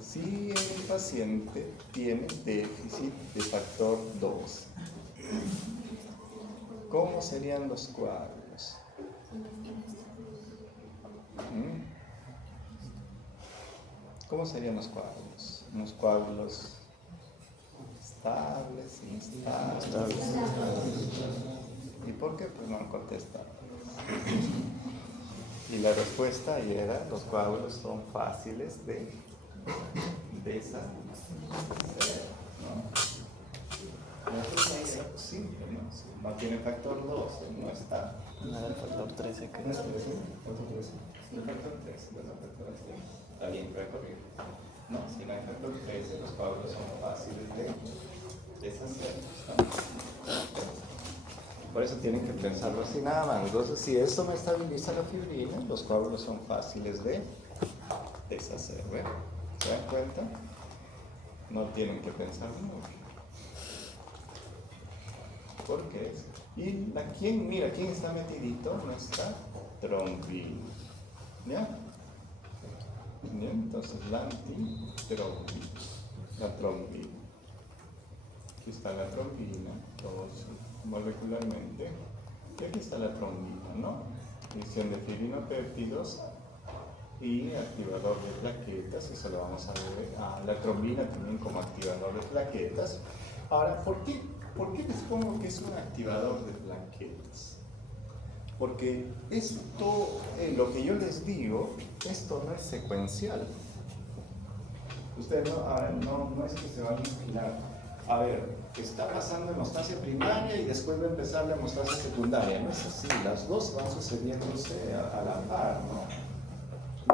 si el paciente tiene déficit de factor 2? ¿Cómo serían los cuadros? ¿Cómo serían los coágulos? Unos coágulos estables, instables. ¿Y por qué? Pues no han contestado. Y la respuesta ahí era, los coágulos son fáciles de deshacer, ¿no? Eso es simple, ¿no? No tiene factor 2, no está. Nada, el factor 13 que ¿No es 13? ¿Factor 13? El factor 13, bueno, factor 13. Está bien, voy a corregir. No, si no hay factor 13, los coágulos son fáciles de deshacer, ¿no? Por eso tienen que pensarlo así nada más. Entonces, si esto me estabiliza la fibrina, los coágulos son fáciles de deshacer. ¿Ven? ¿Se dan cuenta? No tienen que pensar mucho. ¿Por qué? Y mira, ¿quién está metidito? Nuestra trombina. ¿Ya? Bien, entonces la antitrombina. La trombina. Aquí está la trombina, todos molecularmente. Y aquí está la trombina, ¿no? Adición de fibrinopéptidos y activador de plaquetas. Eso lo vamos a ver. La trombina también como activador de plaquetas. Ahora, ¿por qué les pongo que es un activador de plaquetas? Porque esto, lo que yo les digo, esto no es secuencial. Ustedes no es que se van a imaginar, a ver, está pasando hemostasia primaria y después va a empezar la hemostasia secundaria. No es así, las dos van sucediéndose a la par, ¿no?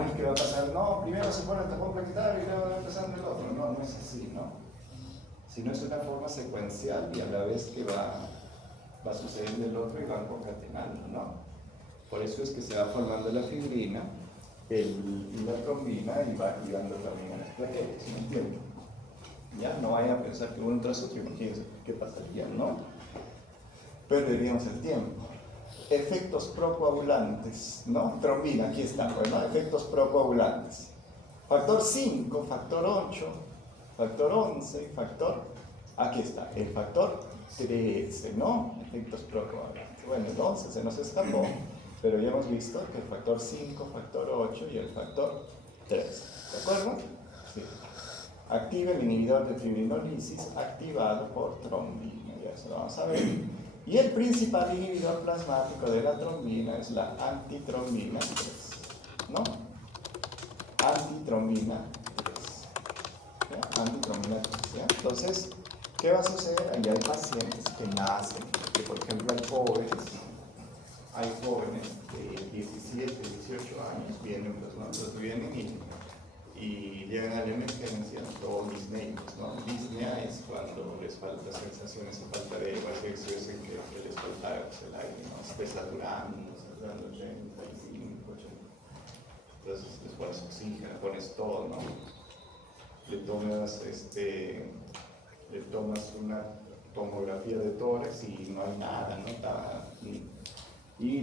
No es que va a pasar, no, primero se pone el tapón plaquetario y luego va empezando el otro. No es así, ¿no? Sino es una forma secuencial y a la vez que va sucediendo el otro y van concatenando, ¿no? Por eso es que se va formando la fibrina y la trombina y va activando también a las plaquetas, ¿me entienden? Ya no vayan a pensar que uno tras otro, imagínense qué pasaría, ¿no? Perderíamos el tiempo. Efectos procoagulantes, ¿no? Trombina, aquí está, ¿no? Efectos procoagulantes. Factor 5, factor 8, factor 11, aquí está, el factor 13, ¿no? Efectos procoagulantes. Bueno, entonces se nos escapó, pero ya hemos visto que el factor 5, factor 8 y el factor 13, ¿de acuerdo? Sí. Activa el inhibidor de fibrinolisis activado por trombina, ya eso lo vamos a ver. Y el principal inhibidor plasmático de la trombina es la antitrombina 3, ¿no? Antitrombina 3. ¿Ya? Antitrombina 3, ¿ya? Entonces, ¿qué va a suceder? Ahí hay pacientes que nacen, que por ejemplo hay jóvenes de 17, 18 años, vienen, pues, ¿no? Entonces vienen y llegan a la emergencia o disneyos, ¿no? Disnea es cuando les falta sensaciones o falta de aire, así en que les falta el aire, ¿no? Se está saturando 85, 80. Entonces les pones oxígeno, pones todo, ¿no? Le tomas una tomografía de tórax y no hay nada, ¿no? Y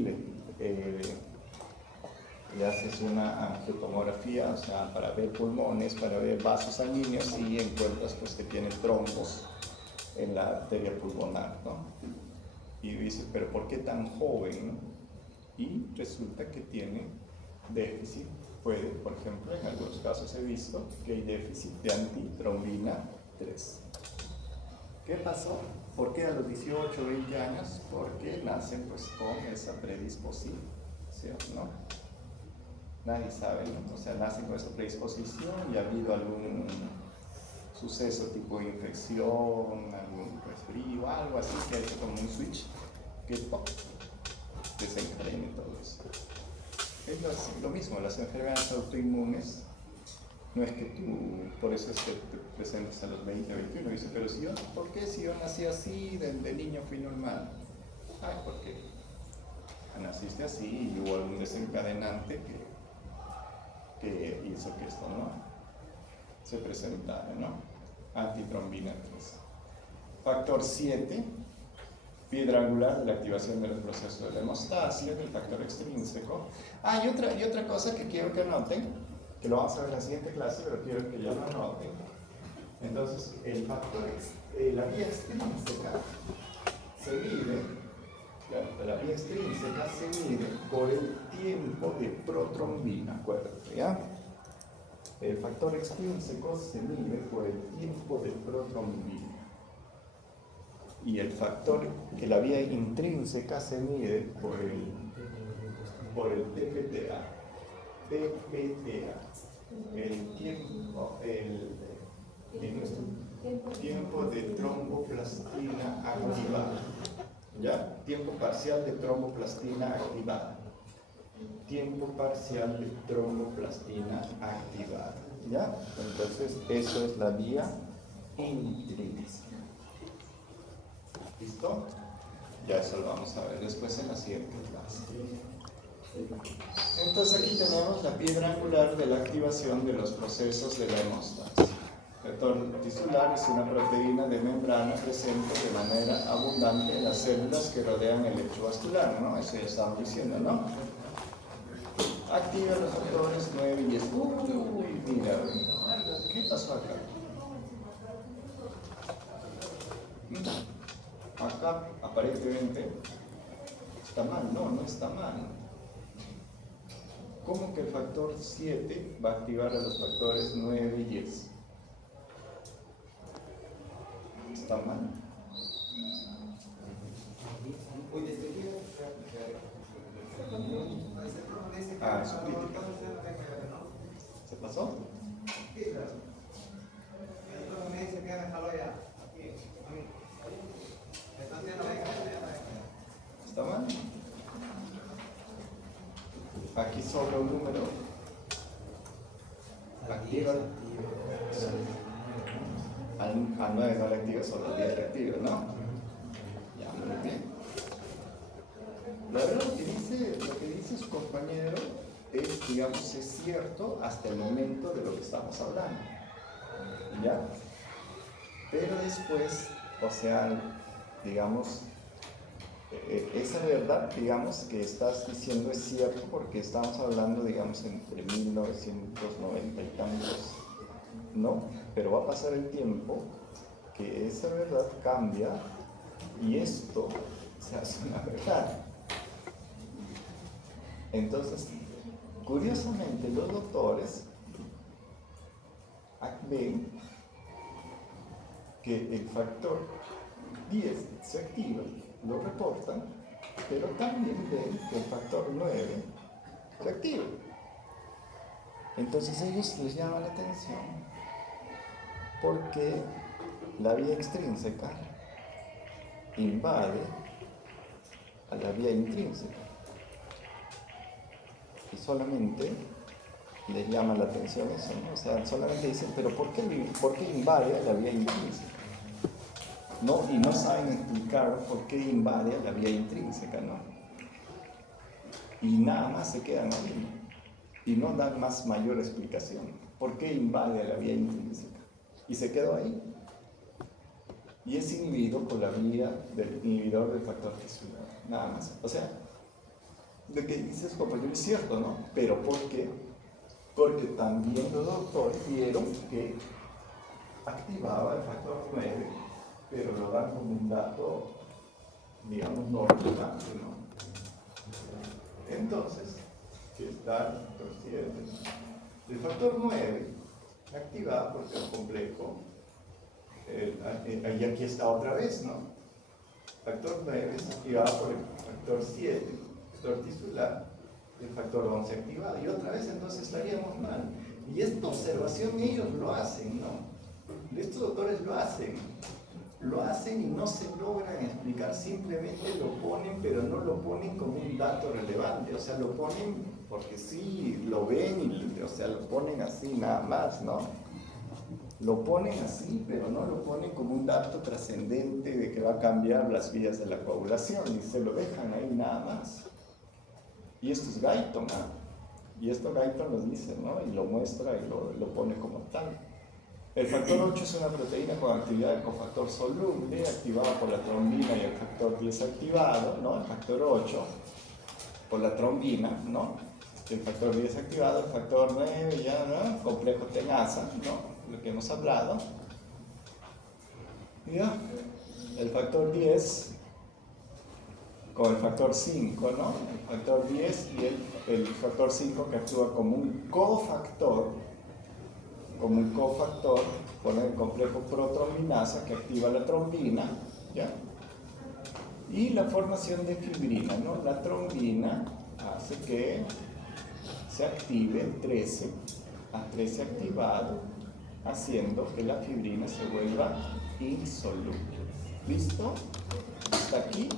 le haces una angiotomografía, o sea, para ver pulmones, para ver vasos sanguíneos y encuentras pues que tiene trombos en la arteria pulmonar, ¿no? Y dices, pero ¿por qué tan joven, no? Y resulta que tiene déficit, por ejemplo, en algunos casos he visto que hay déficit de antitrombina 3. ¿Qué pasó? ¿Por qué a los 18 o 20 años? Porque nacen pues con esa predisposición, ¿no? Nadie sabe, ¿no? O sea, nacen con esa predisposición y ha habido algún suceso tipo infección, algún resfrío, algo así, que ha hecho como un switch que desencadene todo eso. Es lo mismo, las enfermedades autoinmunes No es que tú, por eso es que te presentas a los 20, 21, dice, pero si yo, ¿por qué si yo nací así, de niño fui normal? Ay, porque naciste así y hubo algún desencadenante que hizo que esto no se presentara, ¿no? Antitrombina 3. Factor 7, piedra angular de la activación de los procesos de la hemostasia, del factor extrínseco. Y otra cosa que quiero que anoten, que lo vamos a ver en la siguiente clase, pero quiero que ya lo anoten. Entonces, la vía extrínseca se mide, la vía extrínseca se mide por el tiempo de protrombina, acuérdate, ¿ya? El factor extrínseco se mide por el tiempo de protrombina. Y el factor que la vía intrínseca se mide por el TPTA. El tiempo de tromboplastina activada. ¿Ya? Tiempo parcial de tromboplastina activada. Tiempo parcial de tromboplastina activada. ¿Ya? Entonces, eso es la vía intrínseca. ¿Listo? Ya eso lo vamos a ver después en la siguiente clase. Entonces aquí tenemos la piedra angular de la activación de los procesos de la hemostasia. El factor tisular es una proteína de membrana presente de manera abundante en las células que rodean el lecho vascular, ¿no? Eso ya estamos diciendo, ¿no? Activa los factores 9 y 10. Uy, mira, ¿qué pasó acá? Acá aparentemente está mal, no está mal. ¿Cómo que el factor 7 va a activar a los factores 9 y 10? ¿Está mal? Es crítica. ¿Se pasó? ¿Está mal? Aquí sobra un número. Activa. Al 9 no le activa, solo al 10 le activa, ¿no? Ya, muy bien. La verdad lo que dice su compañero es, digamos, es cierto hasta el momento de lo que estamos hablando. ¿Ya? Pero después, o sea, digamos, esa verdad, digamos, que estás diciendo es cierto porque estamos hablando, digamos, entre 1990 y tantos, ¿no? Pero va a pasar el tiempo que esa verdad cambia y esto se hace una verdad. Entonces, curiosamente, los doctores ven que el factor 10 se activa, lo reportan, pero también ven que el factor 9 se activa. Entonces, a ellos les llama la atención porque la vía extrínseca invade a la vía intrínseca. Y solamente les llama la atención eso, ¿no? O sea, solamente dicen, pero ¿por qué invade a la vía intrínseca? ¿No? Y no saben explicar por qué invade a la vía intrínseca, ¿no? Y nada más se quedan ahí y no dan más mayor explicación. ¿Por qué invade a la vía intrínseca? Y se quedó ahí. Y es inhibido por la vía del inhibidor del factor tisular, nada más. O sea, lo que dices, compañero, es cierto, ¿no? Pero ¿por qué? Porque también los doctores vieron que activaba el factor 9, pero lo dan como un dato, digamos, no relevante, ¿no? Entonces, ¿qué está el factor 7? El factor 9 activa porque el complejo, y aquí está otra vez, ¿no? El factor 9 es activado por el factor 7, factor tisular, el factor 11 activado, y otra vez entonces estaríamos mal. Y esta observación ellos lo hacen, ¿no? Estos doctores lo hacen y no se logran explicar, simplemente lo ponen, pero no lo ponen como un dato relevante, o sea, lo ponen porque sí, lo ven y, o sea, lo ponen así nada más, ¿no? Lo ponen así, pero no lo ponen como un dato trascendente de que va a cambiar las vías de la coagulación y se lo dejan ahí nada más. Y esto es Guyton, ¿ah? Y esto Guyton lo dice, ¿no? Y lo muestra y lo pone como tal. El factor 8 es una proteína con actividad de cofactor soluble, activada por la trombina y el factor 10 activado, ¿no? El factor 8 por la trombina, ¿no? El factor 10 activado, el factor 9 ya, ¿no? Complejo tenaza, ¿no? Lo que hemos hablado. ¿Ya? El factor 10 con el factor 5, ¿no? El factor 10 y el factor 5 que actúa como un cofactor con el complejo protrombinasa que activa la trombina, ¿ya? Y la formación de fibrina, ¿no? La trombina hace que se active el 13 activado, haciendo que la fibrina se vuelva insoluble. ¿Listo? Hasta aquí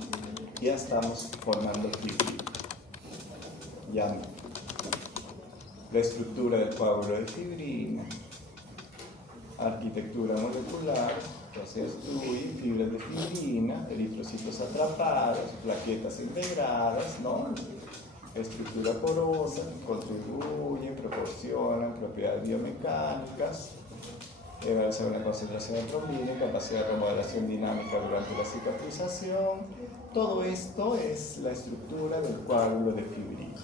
ya estamos formando fibrina. Ya. La estructura del coágulo de fibrina, arquitectura molecular, entonces fibras de fibrina, eritrocitos atrapados, plaquetas integradas, ¿no? Estructura porosa, contribuyen, proporcionan propiedades biomecánicas, evaluación de la concentración de trombina, capacidad de remodelación dinámica durante la cicatrización. Todo esto es la estructura del coágulo de fibrina.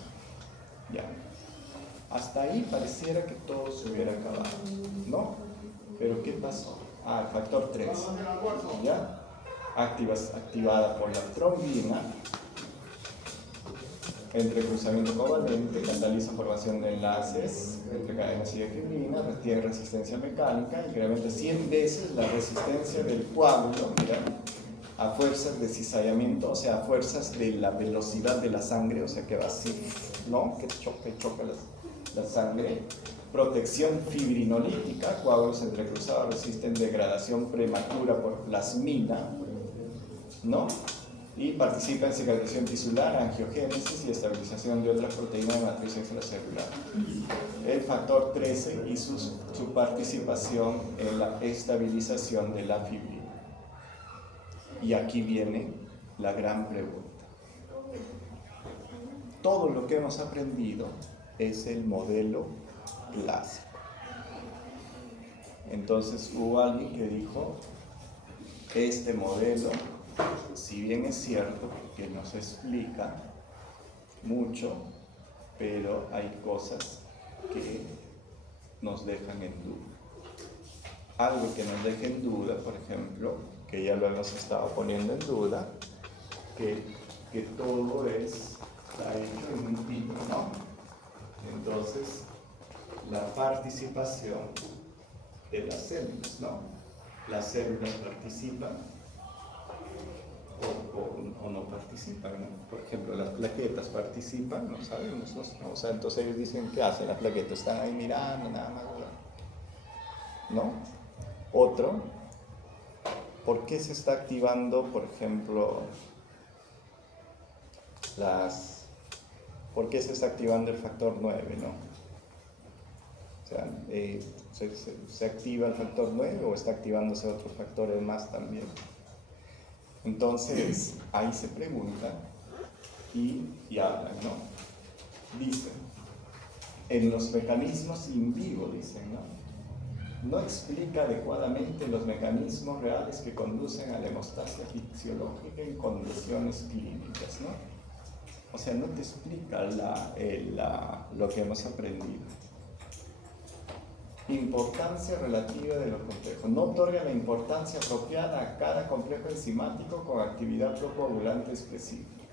Ya. Hasta ahí pareciera que todo se hubiera acabado, ¿no? Pero ¿qué pasó? El factor 3, ¿ya? Activada por la trombina, entrecruzamiento covalente, cataliza formación de enlaces entre cadenas y de fibrina, tiene resistencia mecánica, incrementa 100 veces la resistencia del coágulo, mira, a fuerzas de cizallamiento, o sea, a fuerzas de la velocidad de la sangre, o sea, que va así, ¿no? Que choca la sangre. Protección fibrinolítica, coágulos entrecruzados resisten degradación prematura por plasmina, ¿no? Y participa en cicatrización tisular, angiogénesis y estabilización de otras proteínas de matriz extracelular. El factor 13 y su participación en la estabilización de la fibrina. Y aquí viene la gran pregunta. Todo lo que hemos aprendido es el modelo clásico. Entonces hubo alguien que dijo, este modelo, si bien es cierto que nos explica mucho, pero hay cosas que nos dejan en duda. Algo que nos deja en duda, por ejemplo, que ya lo hemos estado poniendo en duda, que todo está hecho en un tipo, ¿no? Entonces, la participación de las células, ¿no? Las células participan o no participan, ¿no? Por ejemplo, las plaquetas participan, no sabemos, ¿no? O sea, entonces ellos dicen, ¿qué hacen las plaquetas? Están ahí mirando, nada más, ¿no? Otro, ¿por qué se está activando, por ejemplo, ¿por qué se está activando el factor 9, no? O sea, ¿se activa el factor 9 o está activándose otros factores más también? Entonces, ahí se pregunta y hablan, ¿no? Dicen, en los mecanismos in vivo, dicen, ¿no? No explica adecuadamente los mecanismos reales que conducen a la hemostasia fisiológica en condiciones clínicas, ¿no? O sea, no te explica lo que hemos aprendido. Importancia relativa de los complejos. No otorga la importancia apropiada a cada complejo enzimático con actividad procoagulante específica.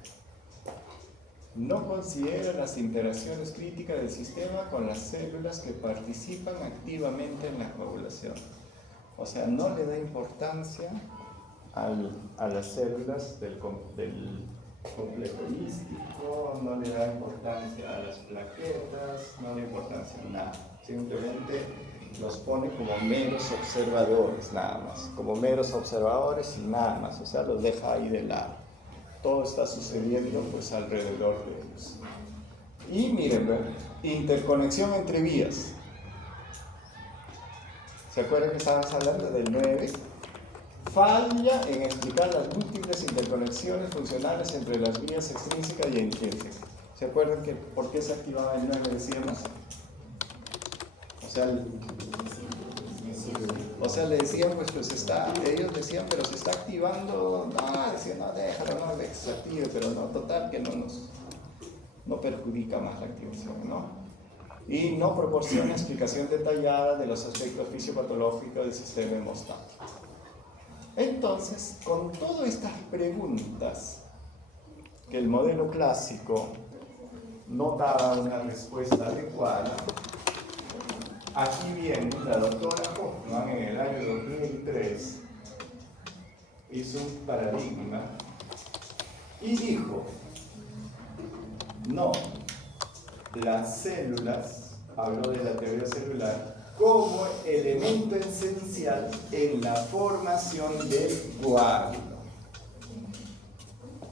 No considera las interacciones críticas del sistema con las células que participan activamente en la coagulación. O sea, no le da importancia a las células del complejo hístico, no le da importancia a las plaquetas, no le da importancia a nada. Simplemente los pone como meros observadores, nada más. Como meros observadores y nada más. O sea, los deja ahí de lado. Todo está sucediendo pues alrededor de ellos. Y miren, ¿ver? Interconexión entre vías. ¿Se acuerdan que estábamos hablando del 9? Falla en explicar las múltiples interconexiones funcionales entre las vías extrínsecas y intrínsecas. ¿Se acuerdan que por qué se activaba el 9, decíamos? O sea, le decían, pues está, ellos decían, pero se está activando. No, decían, no, déjalo, no, que se active, pero no, total, que no perjudica más la activación, ¿no? Y no proporciona explicación detallada de los aspectos fisiopatológicos del sistema hemostático. Entonces, con todas estas preguntas que el modelo clásico no daba una respuesta adecuada, aquí viene la doctora Hoffman en el año 2003, hizo un paradigma y dijo, no, las células, habló de la teoría celular, como elemento esencial en la formación del coágulo.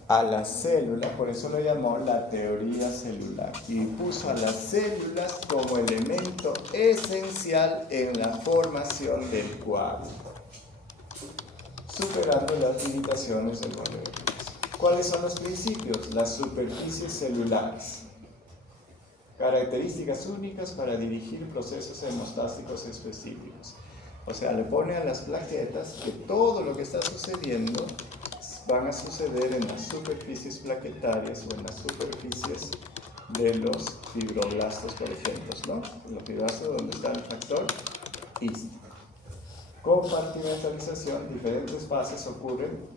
A las células, por eso lo llamó la teoría celular, y puso a las células como elemento esencial en la formación del coágulo, superando las limitaciones del modelo clásico. ¿Cuáles son los principios? Las superficies celulares. Características únicas para dirigir procesos hemostásticos específicos. O sea, le pone a las plaquetas que todo lo que está sucediendo van a suceder en las superficies plaquetarias o en las superficies de los fibroblastos, por ejemplo, ¿no? Los fibroblastos donde está el factor I. Compartimentalización, diferentes fases ocurren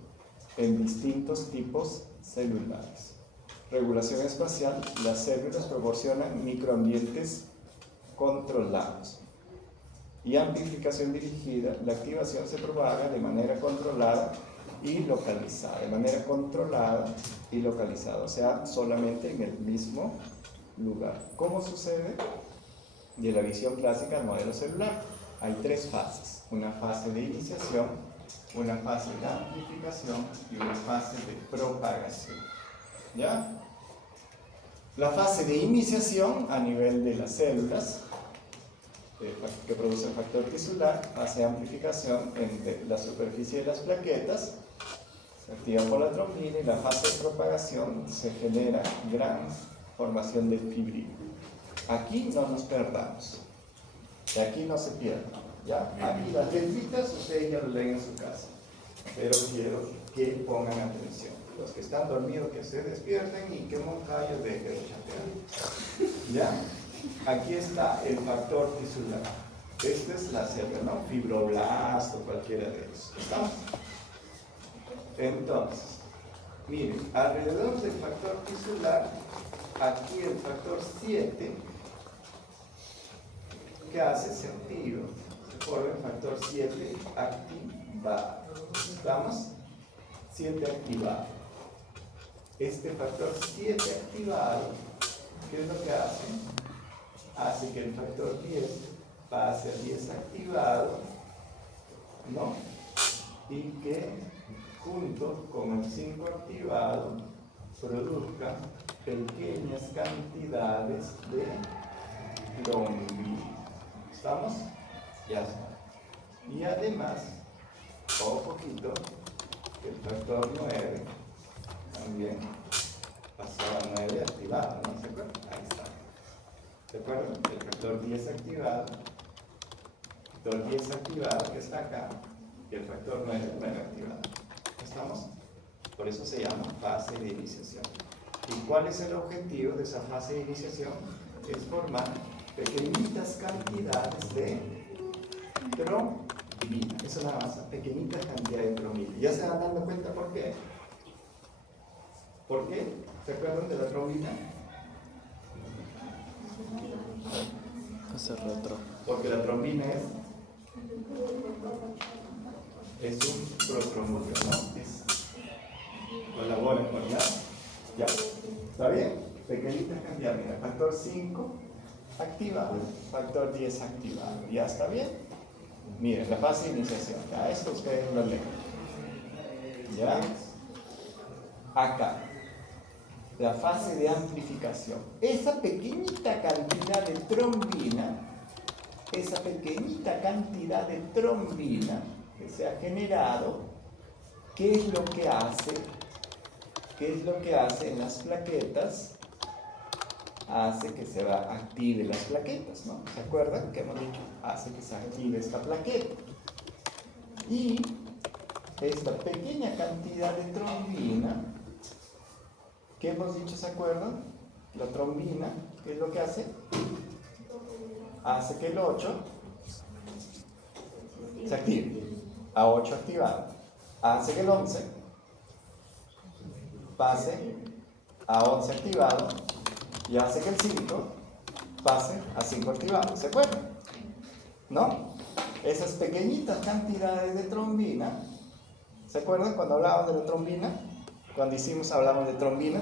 en distintos tipos celulares. Regulación espacial, las células proporcionan microambientes controlados. Y amplificación dirigida, la activación se propaga de manera controlada y localizada, o sea, solamente en el mismo lugar. ¿Cómo sucede? De la visión clásica del modelo celular, hay tres fases: una fase de iniciación, una fase de amplificación y una fase de propagación. ¿Ya? La fase de iniciación a nivel de las células que produce el factor tisular, fase de amplificación en la superficie de las plaquetas, se activa por la trombina, y la fase de propagación se genera gran formación de fibrina. Aquí no nos perdamos, de aquí no se pierdan, ¿ya? Aquí las letritas ustedes ya lo leen en su casa, pero quiero que pongan atención. Los que están dormidos que se despierten y que Moncayo deje de chatear. ¿Ya? Aquí está el factor tisular. Esta es la célula, ¿no? Fibroblasto, cualquiera de ellos. ¿Estamos? Entonces, miren, alrededor del factor tisular, aquí el factor 7, ¿qué hace? Se activa. Se forma el factor 7 activado. ¿Estamos? 7 activado. Este factor 7 activado, ¿qué es lo que hace? Hace que el factor 10 pase a 10 activado, ¿no? Y que junto con el 5 activado produzca pequeñas cantidades de trombina. ¿Estamos? Ya está. Y además, un poquito, el factor 9 también pasó a 9 activado, ¿no? ¿Se acuerdan? Ahí está. ¿Se acuerdan? El factor 10 activado, el factor 10 activado que está acá, y el factor 9 activado. ¿Estamos? Por eso se llama fase de iniciación. ¿Y cuál es el objetivo de esa fase de iniciación? Es formar pequeñitas cantidades de trombina. Eso nada más, pequeñitas cantidades de trombina. ¿Ya se van dando cuenta por qué? ¿Por qué? ¿Se acuerdan de la trombina? Hacer otro. Porque la trombina es un protrombúneo, ¿no? Colabora con ya. ¿Está bien? Pequeñitas cantidades. Mira, factor 5 activado, factor 10 activado. ¿Ya está bien? Miren, la fase de iniciación. Ya, esto ustedes lo leen. ¿Ya? Acá. la fase de amplificación. Esa pequeñita cantidad de trombina, que se ha generado, ¿qué es lo que hace? ¿Qué es lo que hace en las plaquetas? Hace que se active las plaquetas, ¿no? ¿Se acuerdan que hemos dicho? Hace que se active esta plaqueta. Y esta pequeña cantidad de trombina, ¿qué hemos dicho? ¿Se acuerdan? La trombina, ¿qué es lo que hace? Hace que el 8 se active. A 8 activado. Hace que el 11 pase a 11 activado. Y hace que el 5 pase a 5 activado. ¿Se acuerdan? ¿No? Esas pequeñitas cantidades de trombina. ¿Se acuerdan cuando hablábamos de la trombina? Cuando hablamos de trombina,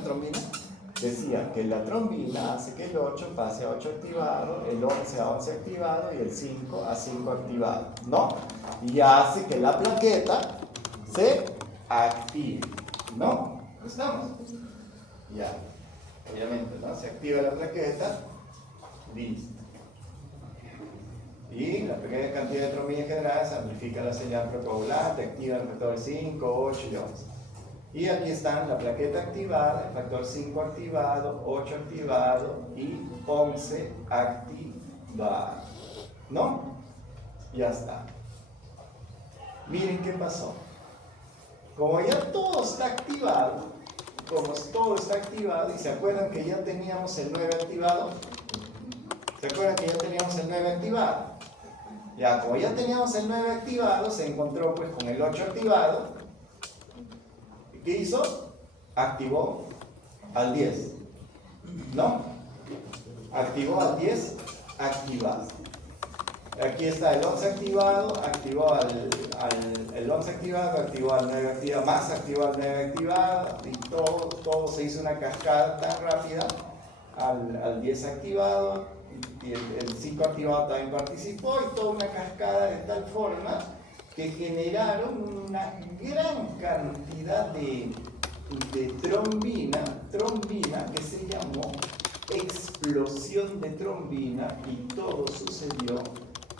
decía que la trombina hace que el 8 pase a 8 activado, el 11 a 11 activado y el 5 a 5 activado, ¿no? Y hace que la plaqueta se active, ¿no? ¿Estamos? Ya, obviamente, ¿no? Se activa la plaqueta, listo. Y la pequeña cantidad de trombina generada se amplifica la señal precoagulante, activa el factor 5, 8 y 11. Y aquí están la plaqueta activada, el factor 5 activado, 8 activado y 11 activado. ¿No? Ya está. Miren qué pasó. Como ya todo está activado, y se acuerdan que ya teníamos el 9 activado, ya, como ya teníamos el 9 activado, se encontró pues con el 8 activado. ¿Qué hizo? Activó al 10, ¿no? Activó al 10 activado. Aquí está el 11 activado, activó el 11 activado, activó al 9 activado, más activó al 9 activado, y todo se hizo una cascada tan rápida al 10 activado, y el 5 activado también participó, y toda una cascada de tal forma que generaron una gran cantidad de trombina que se llamó explosión de trombina, y todo sucedió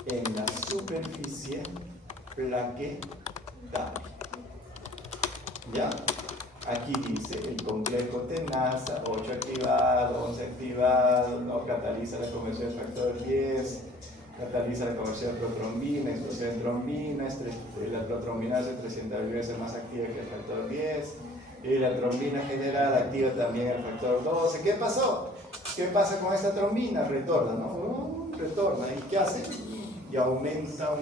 en la superficie plaquetaria. ¿Ya? Aquí dice el complejo tenaza, 8 activado, 11 activado, ¿no? Cataliza la conversión del factor 10, cataliza la conversión de protrombina, explosión de trombina, la protrombina es 300 veces más activa que el factor 10, y la trombina generada activa también el factor 12. ¿Qué pasó? ¿Qué pasa con esta trombina? Retorna, ¿no? Retorna. ¿Y qué hace? Y aumenta.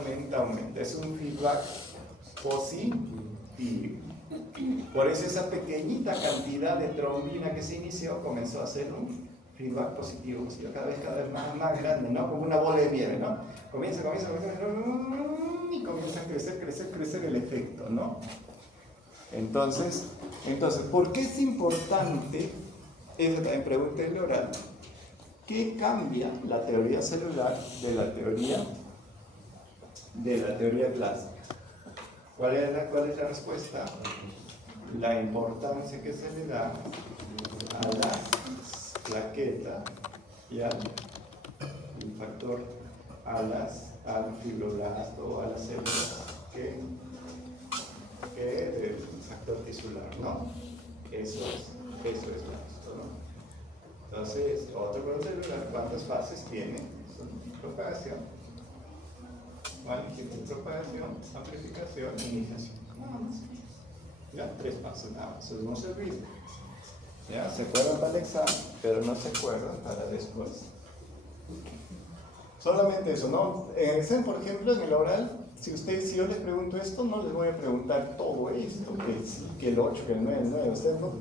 Es un feedback positivo. Por eso esa pequeñita cantidad de trombina que se inició comenzó a hacer un feedback positivo, cada vez más grande, ¿no? Como una bola de nieve, ¿no? Comienza y comienza a crecer el efecto, ¿no? Entonces, ¿por qué es importante? Esa también pregunta en el oral. ¿Qué cambia la teoría celular de la teoría clásica? ¿Cuál es la respuesta? La importancia que se le da a las plaquetas y al factor, al fibroblasto o a las células que el factor tisular, ¿no? Eso es esto, ¿no? Entonces, otro cuadro celular, ¿cuántas fases tiene? Propagación, propagación, amplificación, iniciación. Ya, 3 pasos nada más, eso no se olvida. Ya, se acuerdan para el examen, pero no se acuerdan para después. Solamente eso, ¿no? En el examen, por ejemplo, en el oral, si yo les pregunto esto, no les voy a preguntar todo esto, que el 8, que el 9, el 9. Ustedes no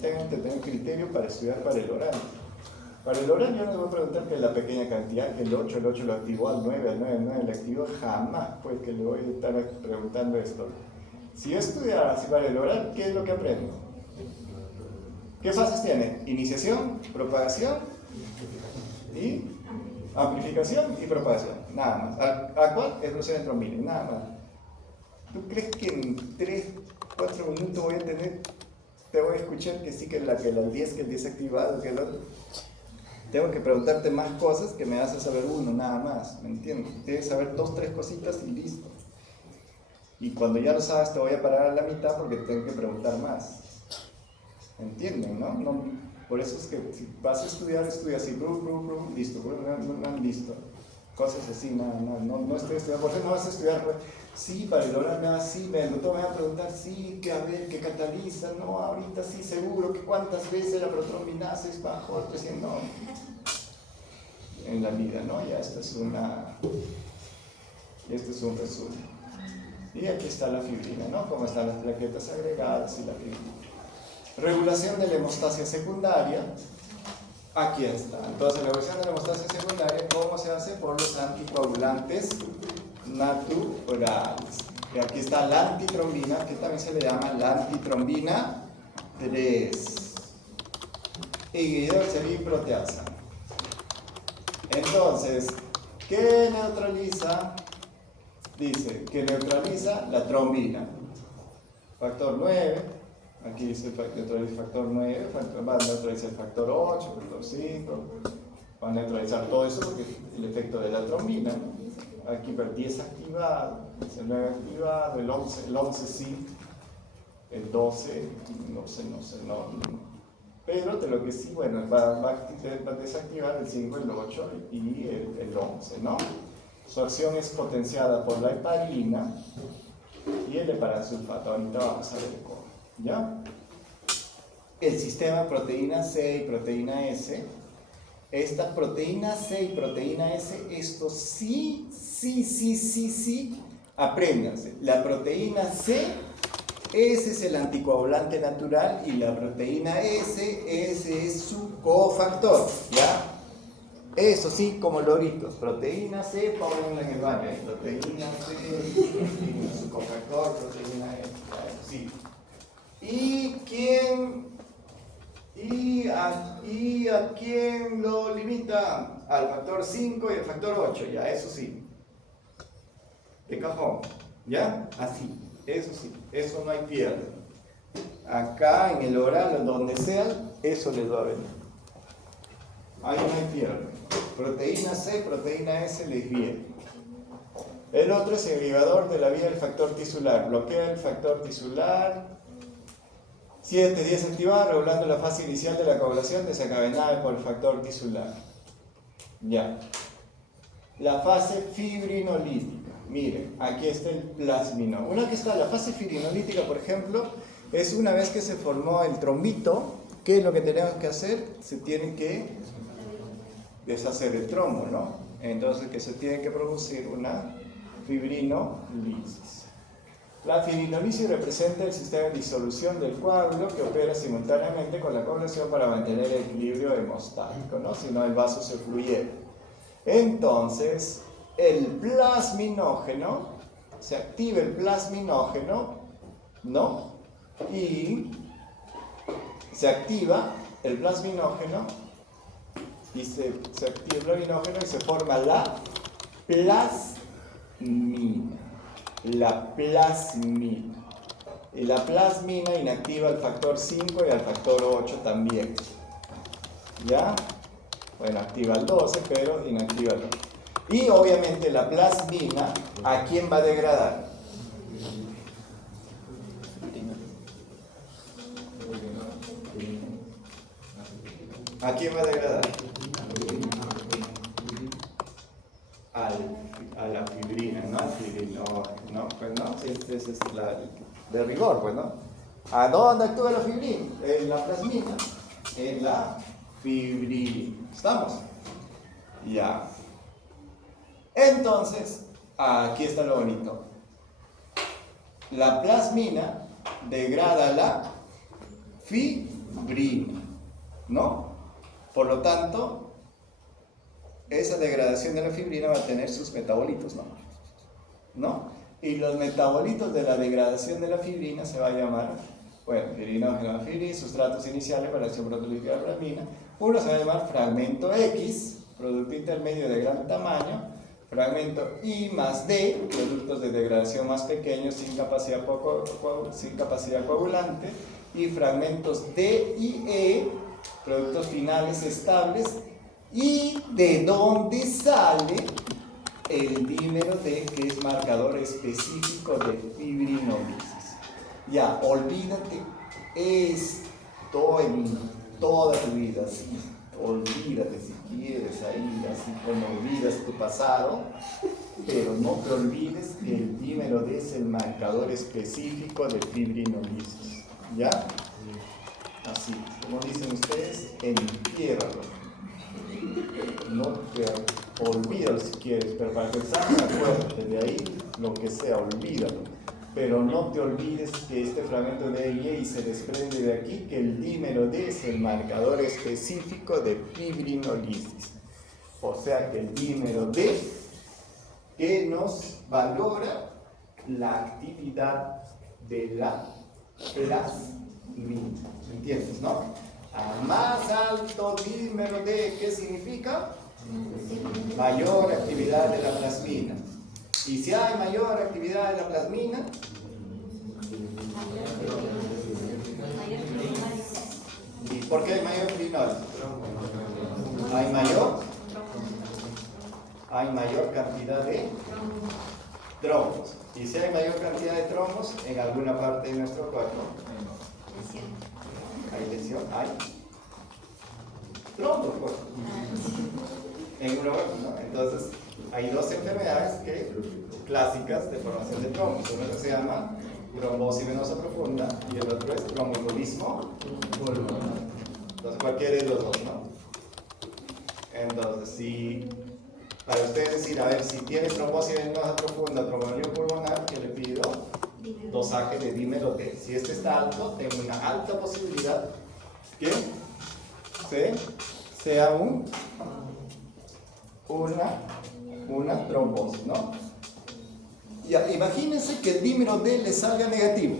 tengan que tener criterio para estudiar para el oral. Para el oral yo no les voy a preguntar que la pequeña cantidad, que el 8 lo activó al 9, al 9, al 9 lo activó, jamás pues que le voy a estar preguntando esto. Si yo estudiara así para el oral, ¿qué es lo que aprendo? ¿Qué fases tiene? Iniciación, propagación y amplificación y propagación, nada más. ¿A cuál? Explosión de trombina, nada más. ¿Tú crees que en 3-4 minutos voy a tener te voy a escuchar que sí, que el 10, que el 10 activado, que el otro. Tengo que preguntarte más cosas que me hace saber uno, nada más, ¿me entiendes? Tienes que saber 2, 3 cositas y listo. Y cuando ya lo sabes, te voy a parar a la mitad porque tengo que preguntar más. ¿Entienden, no? Por eso es que si vas a estudiar, estudia así, listo, listo. Cosas así, no estoy estudiando. ¿Por qué no vas a estudiar? Pues, sí, para lograr nada, sí, el doctor me va a preguntar, sí, que a ver, que cataliza, no, ahorita sí, seguro, que cuántas veces la protrombinasa es bajo, no. En la vida, ¿no? Ya esto es un resumen. Y aquí está la fibrina, ¿no? Como están las plaquetas agregadas y la fibrina. Regulación de la hemostasia secundaria. Aquí está. Entonces, la regulación de la hemostasia secundaria, ¿cómo se hace? Por los anticoagulantes naturales. Y aquí está la antitrombina, que también se le llama la antitrombina 3. Hidroxeriproteasa. Entonces, ¿qué neutraliza? Dice que neutraliza la trombina. Factor 9, aquí dice neutraliza factor 9, va a neutralizar el factor 8, factor 5, va a neutralizar todo eso porque el efecto de la trombina, ¿no? Aquí el 10 activado, el 9 activado, el 11 sí, el 12, no sé, pero de lo que sí, bueno, va a desactivar el 5, el 8 y el 11, ¿no? Su acción es potenciada por la heparina y el heparansulfato. Ahorita vamos a ver cómo, ¿ya? El sistema proteína C y proteína S. Esta proteína C y proteína S, esto sí, apréndanse. La proteína C, ese es el anticoagulante natural, y la proteína S, ese es su cofactor, ¿ya? Eso sí, como loritos. Proteína C, pónganla en el baño. Proteína C, su cofactor, proteína S, sí. ¿Y a quién lo limita? Al factor 5 y al factor 8, ya, eso sí. De cajón, ¿ya? Así, eso sí, eso no hay pierde. Acá en el oral o donde sea, eso les va a venir. Ahí no hay pierde. Proteína C, proteína S les viene. El otro es inhibidor de la vía del factor tisular. Bloquea el factor tisular. 7, 10 activado, regulando la fase inicial de la coagulación desencadenada por el factor tisular. Ya. La fase fibrinolítica. Miren, aquí está el plasmino. Una que está la fase fibrinolítica, por ejemplo, es una vez que se formó el trombito. ¿Qué es lo que tenemos que hacer? Se tiene que deshacer el trombo, ¿no? Entonces, que se tiene que producir una fibrinolisis. La fibrinolisis representa el sistema de disolución del coágulo que opera simultáneamente con la coagulación para mantener el equilibrio hemostático, ¿no? Si no, el vaso se fluyera. Entonces, el plasminógeno, se activa el plasminógeno, ¿no? Y se activa el plasminógeno y se activa el plasminógeno y se forma la plasmina. La plasmina. Y la plasmina inactiva al factor 5 y al factor 8 también. ¿Ya? Bueno, activa el 12, pero inactiva el 8. Y obviamente la plasmina, ¿a quién va a degradar? ¿A quién va a degradar? A la fibrina, ¿no? Al fibrinógeno, pues no, esa es la de rigor, pues no. ¿A dónde actúa la fibrina? En la plasmina, en la fibrina. ¿Estamos? Ya. Entonces, aquí está lo bonito. La plasmina degrada la fibrina, ¿no? Por lo tanto, esa degradación de la fibrina va a tener sus metabolitos, ¿no? Y los metabolitos de la degradación de la fibrina se va a llamar, bueno, fibrinógeno, fibrina, sustratos iniciales para la acción protolítica de la plasmina. Uno se va a llamar fragmento X, producto intermedio de gran tamaño, fragmento I más D, productos de degradación más pequeños sin capacidad coagulante, y fragmentos D y E, productos finales estables, y de dónde sale el dímero D, que es marcador específico de fibrinolisis. Ya, olvídate esto en toda tu vida, sí. Olvídate si quieres ahí, así como olvidas tu pasado, pero no te olvides que el dímero D es el marcador específico de fibrinolisis. ¿Ya? Así, como dicen ustedes, entiérralo. No te olvídalo si quieres, pero para pensar, acuérdate de ahí, lo que sea, olvídalo. Pero no te olvides que este fragmento de E se desprende de aquí, que el dímero D es el marcador específico de fibrinolisis. O sea que el dímero D que nos valora la actividad de la plasmina. ¿Entiendes, no? A más alto dímero D, ¿qué significa? Mayor actividad de la plasmina. Y si hay mayor actividad de la plasmina, ¿y por qué hay mayor fibrinólisis? Hay mayor cantidad de trombos. Y si hay mayor cantidad de trombos en alguna parte de nuestro cuerpo, hay lesión, hay trombos, pues. En uno, ¿no? Entonces, hay dos enfermedades clásicas de formación de trombos. Una se llama trombosis venosa profunda y el otro es tromboembolismo pulmonar. Entonces, cualquiera de los dos, ¿no? Entonces, si para ustedes decir, a ver, si tiene trombosis venosa profunda, tromboembolismo pulmonar, yo le pido dosaje de dímero D. Si este está alto, tengo una alta posibilidad que sea una trombosis, ¿no? Ya, imagínense que el dímero D le salga negativo,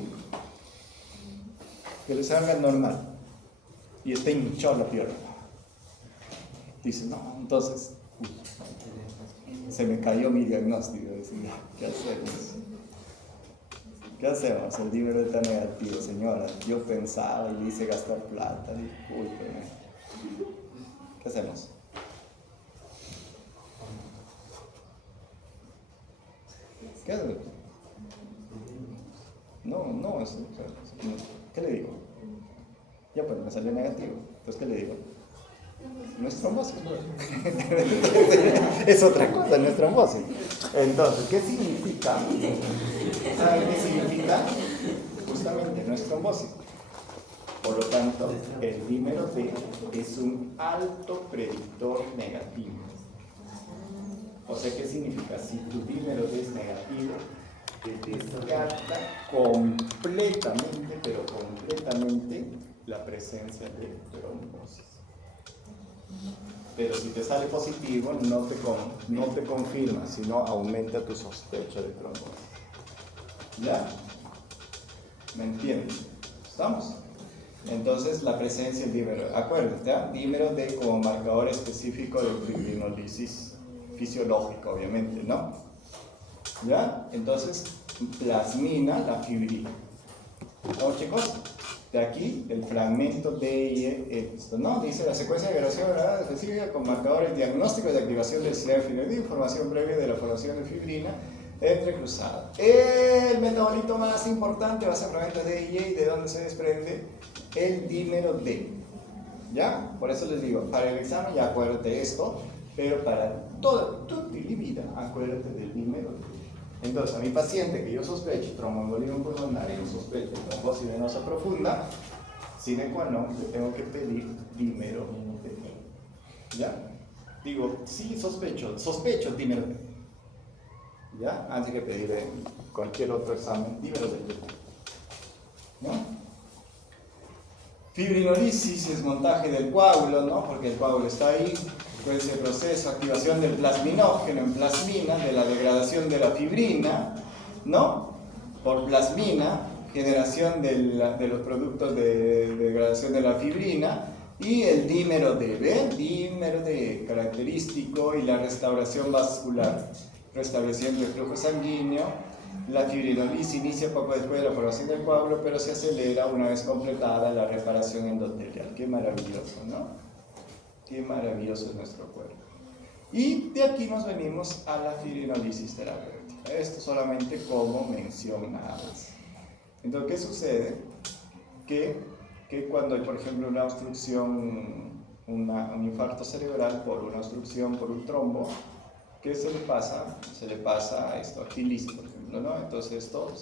que le salga normal y esté hinchado la pierna. Dice, no, entonces se me cayó mi diagnóstico. Dice, ¿qué hacemos? ¿Qué hacemos? El dímero está negativo, señora. Yo pensaba y le hice gastar plata, discúlpeme. ¿Qué hacemos? ¿Qué hacemos? No, eso. ¿Qué le digo? Ya pues me salió negativo. Entonces, ¿qué le digo? No es trombosis. Es otra cosa, no es trombosis. Entonces, ¿qué significa? ¿Saben qué significa? Justamente, no es trombosis. Por lo tanto, el dímero D es un alto predictor negativo. O sea, ¿qué significa? Si tu dímero D es negativo, te descarta completamente, pero completamente, la presencia de trombosis. Pero si te sale positivo, no te confirma, sino aumenta tu sospecha de trombosis. ¿Ya? ¿Me entiendes? ¿Estamos? Entonces, la presencia del dímero. Acuérdate, ¿eh? Dímero D como marcador específico de fibrinolisis fisiológica, obviamente, ¿no? ¿Ya? Entonces, plasmina la fibrina. ¿No, chicos? De aquí, el fragmento D y E, esto, ¿no? Dice la secuencia de vibración específica con marcadores diagnósticos de activación del sistema fibrinoide, información previa de la formación de fibrina entrecruzada. El metabolito más importante va a ser el fragmento D y E, de donde se desprende el dímero D. ¿Ya? Por eso les digo, para el examen ya acuérdate esto, pero para toda tu vida, acuérdate del dímero D. Entonces, a mi paciente que yo sospecho tromboembolismo pulmonar y yo sospecho trombosis venosa profunda, sine qua non, le tengo que pedir dímero D. ¿Ya? Digo, sí, sospecho dímero D. ¿Ya? Antes que pedir cualquier otro examen, dímero D. ¿No? Fibrinolisis es montaje del coágulo, ¿no? Porque el coágulo está ahí. Fue ese proceso, activación del plasminógeno en plasmina, de la degradación de la fibrina, ¿no? Por plasmina, generación de los productos de degradación de la fibrina, y el dímero D, ¿ven? Dímero D, característico, y la restauración vascular, restableciendo el flujo sanguíneo La fibrinolisis inicia poco después de la formación del coágulo, pero se acelera una vez completada la reparación endotelial. Qué maravilloso, ¿no? Qué maravilloso es nuestro cuerpo. Y de aquí nos venimos a la fibrinolisis terapéutica. Esto solamente como mención nada más. Entonces, ¿qué sucede? Que cuando hay, por ejemplo, una obstrucción, un infarto cerebral por una obstrucción, por un trombo, ¿qué se le pasa? Se le pasa a esto, a Chilis, por ejemplo, ¿no? Entonces esto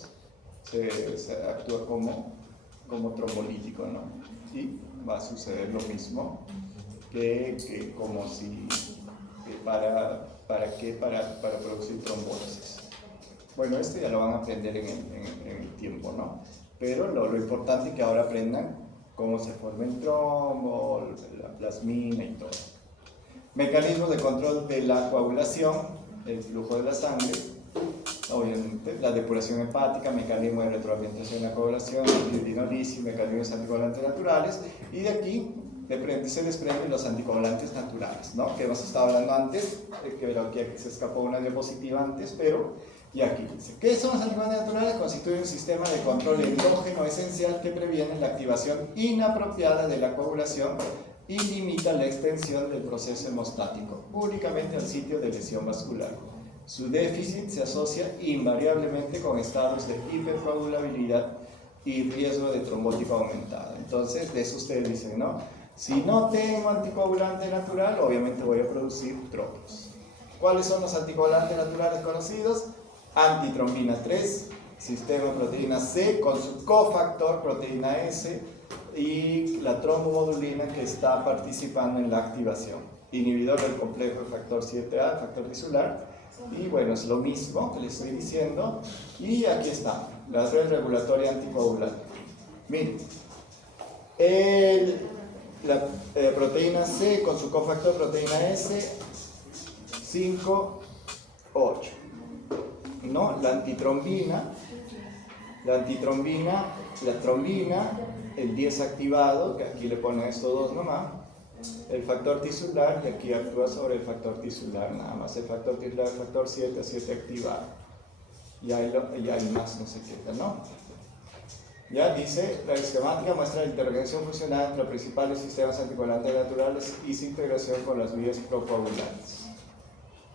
se actúa como trombolítico, ¿no? Y va a suceder lo mismo que como si, ¿para producir trombosis? Bueno, esto ya lo van a aprender en el tiempo, ¿no? Pero lo importante es que ahora aprendan cómo se forma el trombo, la plasmina y todo. Mecanismos de control de la coagulación, el flujo de la sangre, obviamente, la depuración hepática, mecanismo de retroalimentación de la coagulación, fibrinolisis, mecanismos anticoagulantes naturales, y de aquí se desprenden los anticoagulantes naturales, ¿no? Que hemos estado hablando antes, que aquí se escapó una diapositiva antes, pero y aquí dice, ¿qué son los anticoagulantes naturales? Constituyen un sistema de control endógeno esencial que previene la activación inapropiada de la coagulación y limita la extensión del proceso hemostático únicamente al sitio de lesión vascular. Su déficit se asocia invariablemente con estados de hipercoagulabilidad y riesgo de trombótico aumentado. Entonces, de eso ustedes dicen, ¿no? Si no tengo anticoagulante natural, obviamente voy a producir trombos. ¿Cuáles son los anticoagulantes naturales conocidos? Antitrombina 3, sistema proteína C con su cofactor proteína S y la trombomodulina que está participando en la activación. Inhibidor del complejo del factor 7A, factor tisular. Y bueno, es lo mismo que les estoy diciendo. Y aquí está, la red regulatoria anticoagulante. Miren, la proteína C con su cofactor proteína S, 5, 8. ¿No? La trombina, el 10 activado, que aquí le ponen estos dos nomás, el factor tisular, que aquí actúa sobre el factor tisular nada más, el factor tisular, el factor 7 activado, y hay más, no sé qué, ¿no? Ya dice, la esquemática muestra la intervención funcional entre los principales sistemas anticoagulantes naturales y su integración con las vías procoagulantes.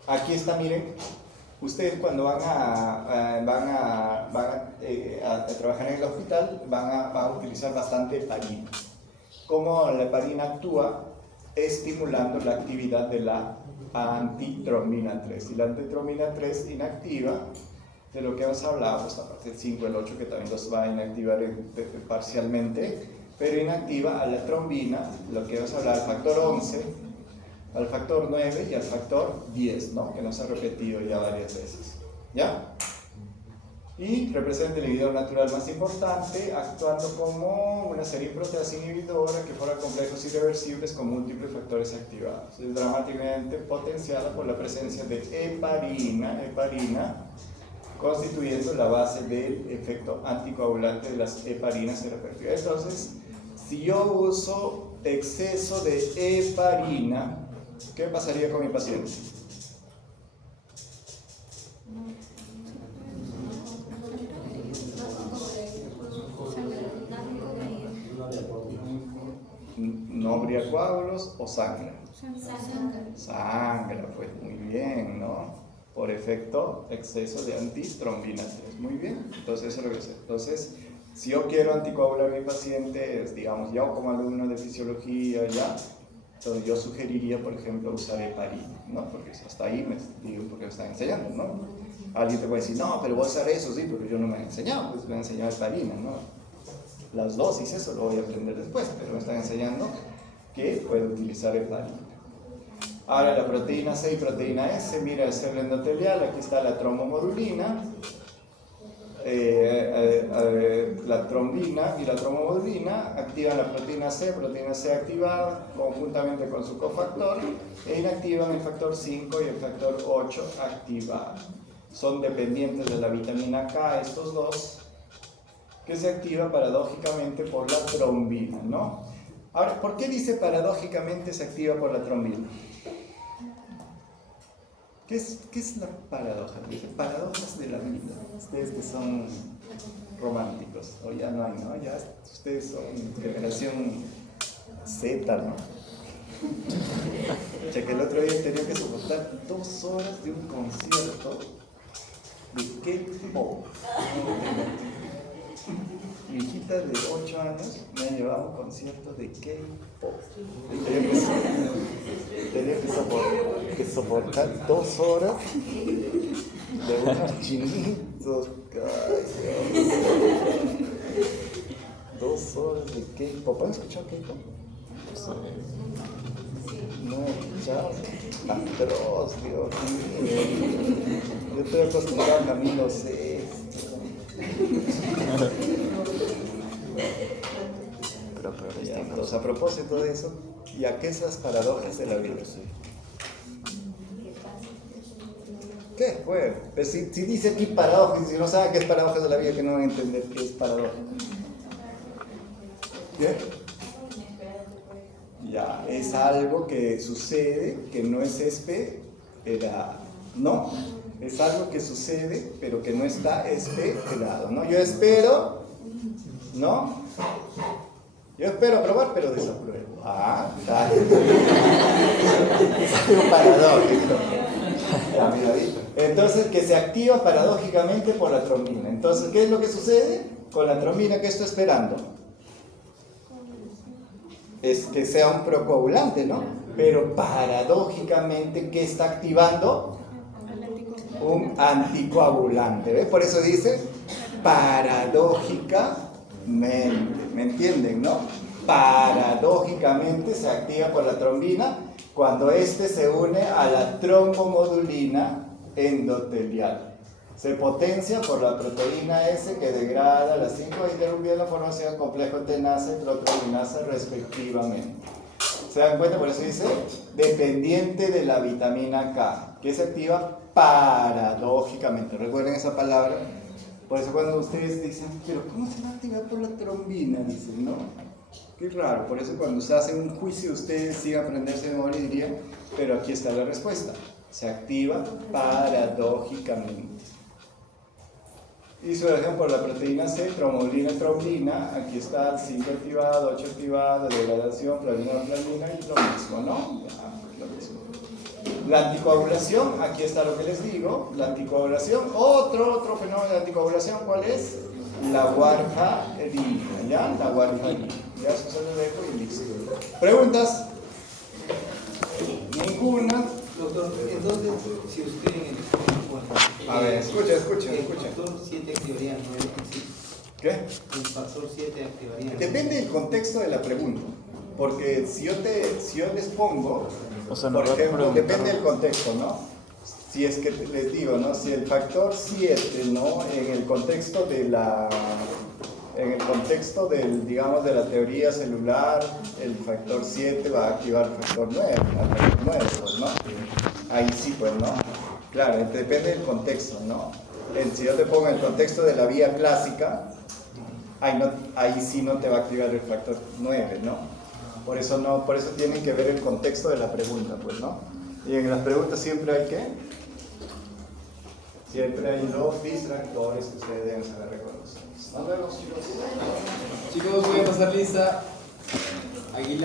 Aquí está, miren, ustedes cuando van a trabajar en el hospital van a utilizar bastante heparina. ¿Cómo la heparina actúa? Estimulando la actividad de la antitrombina 3. Y la antitrombina 3 inactiva, de lo que hemos hablado, pues aparte del 5 y el 8 que también los va a inactivar parcialmente, pero inactiva a la trombina, lo que vamos a hablar, al factor 11, al factor 9 y al factor 10, ¿no? Que nos ha repetido ya varias veces, ¿ya? Y representa el inhibidor natural más importante, actuando como una serina-proteasa inhibidora que forma complejos irreversibles con múltiples factores activados. Es dramáticamente potenciada por la presencia de heparina, constituyendo la base del efecto anticoagulante de las heparinas terapéuticas. Entonces, si yo uso exceso de heparina, ¿qué pasaría con mi paciente? ¿No habría coágulos o sangra? Sangra, pues muy bien, ¿no? Por efecto, exceso de antitrombina 3. Muy bien, entonces eso es lo que sé. Entonces, si yo quiero anticoagular a mi paciente, digamos, yo como alumno de fisiología, ya, entonces yo sugeriría, por ejemplo, usar heparina, ¿no? Porque hasta ahí porque me están enseñando, ¿no? Alguien te puede decir, no, pero voy a usar eso, sí, pero yo no me he enseñado, pues me han enseñado heparina, ¿no? Las dosis, eso lo voy a aprender después, pero me están enseñando que puedo utilizar heparina. Ahora la proteína C y proteína S, mira el celo endotelial, aquí está la trombomodulina, la trombina y la trombomodulina activan la proteína C activada conjuntamente con su cofactor e inactivan el factor 5 y el factor 8 activado. Son dependientes de la vitamina K, estos dos, que se activa paradójicamente por la trombina, ¿no? Ahora, ¿por qué dice paradójicamente se activa por la trombina? ¿Qué es la paradoja? Dice, paradojas de la vida. Ustedes que son románticos, o ya no hay, ¿no? Ya ustedes son generación Z, ¿no? O sea, que el otro día tenía que soportar 2 horas de un concierto de K-pop. Mi hijita de 8 años me ha llevado a un concierto de K-pop. Tenía que soportar 2 horas de unos chinitos. 2 horas de K-pop. ¿Han escuchado K-pop? No, ya, atroz, Dios mío. Yo estoy acostumbrado a Camilo Sesto. Ya, entonces, a propósito de eso, ¿y a qué esas paradojas de la vida? ¿Qué? Bueno, pues si dice aquí paradojas, si no saben qué es paradojas de la vida, que no van a entender qué es paradoja. ¿Qué? Ya, es algo que sucede, que no es esperado, ¿no? Es algo que sucede, pero que no está esperado, ¿no? Yo espero, ¿no? Yo espero aprobar, pero desapruebo. Ah, dale. Es algo paradójico. Ya, mira, entonces, que se activa paradójicamente por la trombina. Entonces, ¿qué es lo que sucede con la trombina que estoy esperando? Es que sea un procoagulante, ¿no? Pero paradójicamente, ¿qué está activando? Un anticoagulante, ¿ves? Por eso dice paradójicamente, ¿me entienden, no? Paradójicamente se activa por la trombina cuando éste se une a la trombomodulina endotelial. Se potencia por la proteína S que degrada las 5 interrumpiendo la formación del complejo tenaza y proteolinasa respectivamente. ¿Se dan cuenta? Por eso dice dependiente de la vitamina K, que se activa paradójicamente. Recuerden esa palabra. Por eso cuando ustedes dicen, pero ¿cómo se va a activar por la trombina? Dicen, no, qué raro. Por eso cuando se hacen un juicio ustedes sí aprenderse de memoria y dirían, pero aquí está la respuesta. Se activa paradójicamente. Y su reacción por la proteína C, trombulina, trombina, aquí está 5 activado, 8 activado, degradación, planina, y lo mismo, ¿no? Lo mismo. La anticoagulación, aquí está lo que les digo, la anticoagulación, otro fenómeno de anticoagulación, ¿cuál es? La warfarina, ¿ya? La warfarina. Ya eso se lo dejo y listo. ¿Preguntas? Ninguna. Doctor, entonces, si usted A ver, escucha. El factor 7 activaría 9, ¿sí? ¿Qué? El factor 7 activaría. Depende del contexto de la pregunta. Porque si yo les pongo, O sea, por no ejemplo, preguntar. depende del contexto, ¿no? Si es que les digo, ¿no? Si el factor 7, ¿no? En el contexto del, digamos, de la teoría celular, el factor 7 va a activar el factor 9, pues, ¿no? Ahí sí, pues, ¿no? Claro, depende del contexto, ¿no? Si yo te pongo el contexto de la vía clásica, ahí sí no te va a activar el factor 9, ¿no? Por eso tienen que ver el contexto de la pregunta, pues, ¿no? Y en las preguntas siempre hay ¿qué? Siempre hay los distractores que ustedes deben saber reconocer. Nos vemos, chicos. Chicos, voy a pasar lista. Aguilar.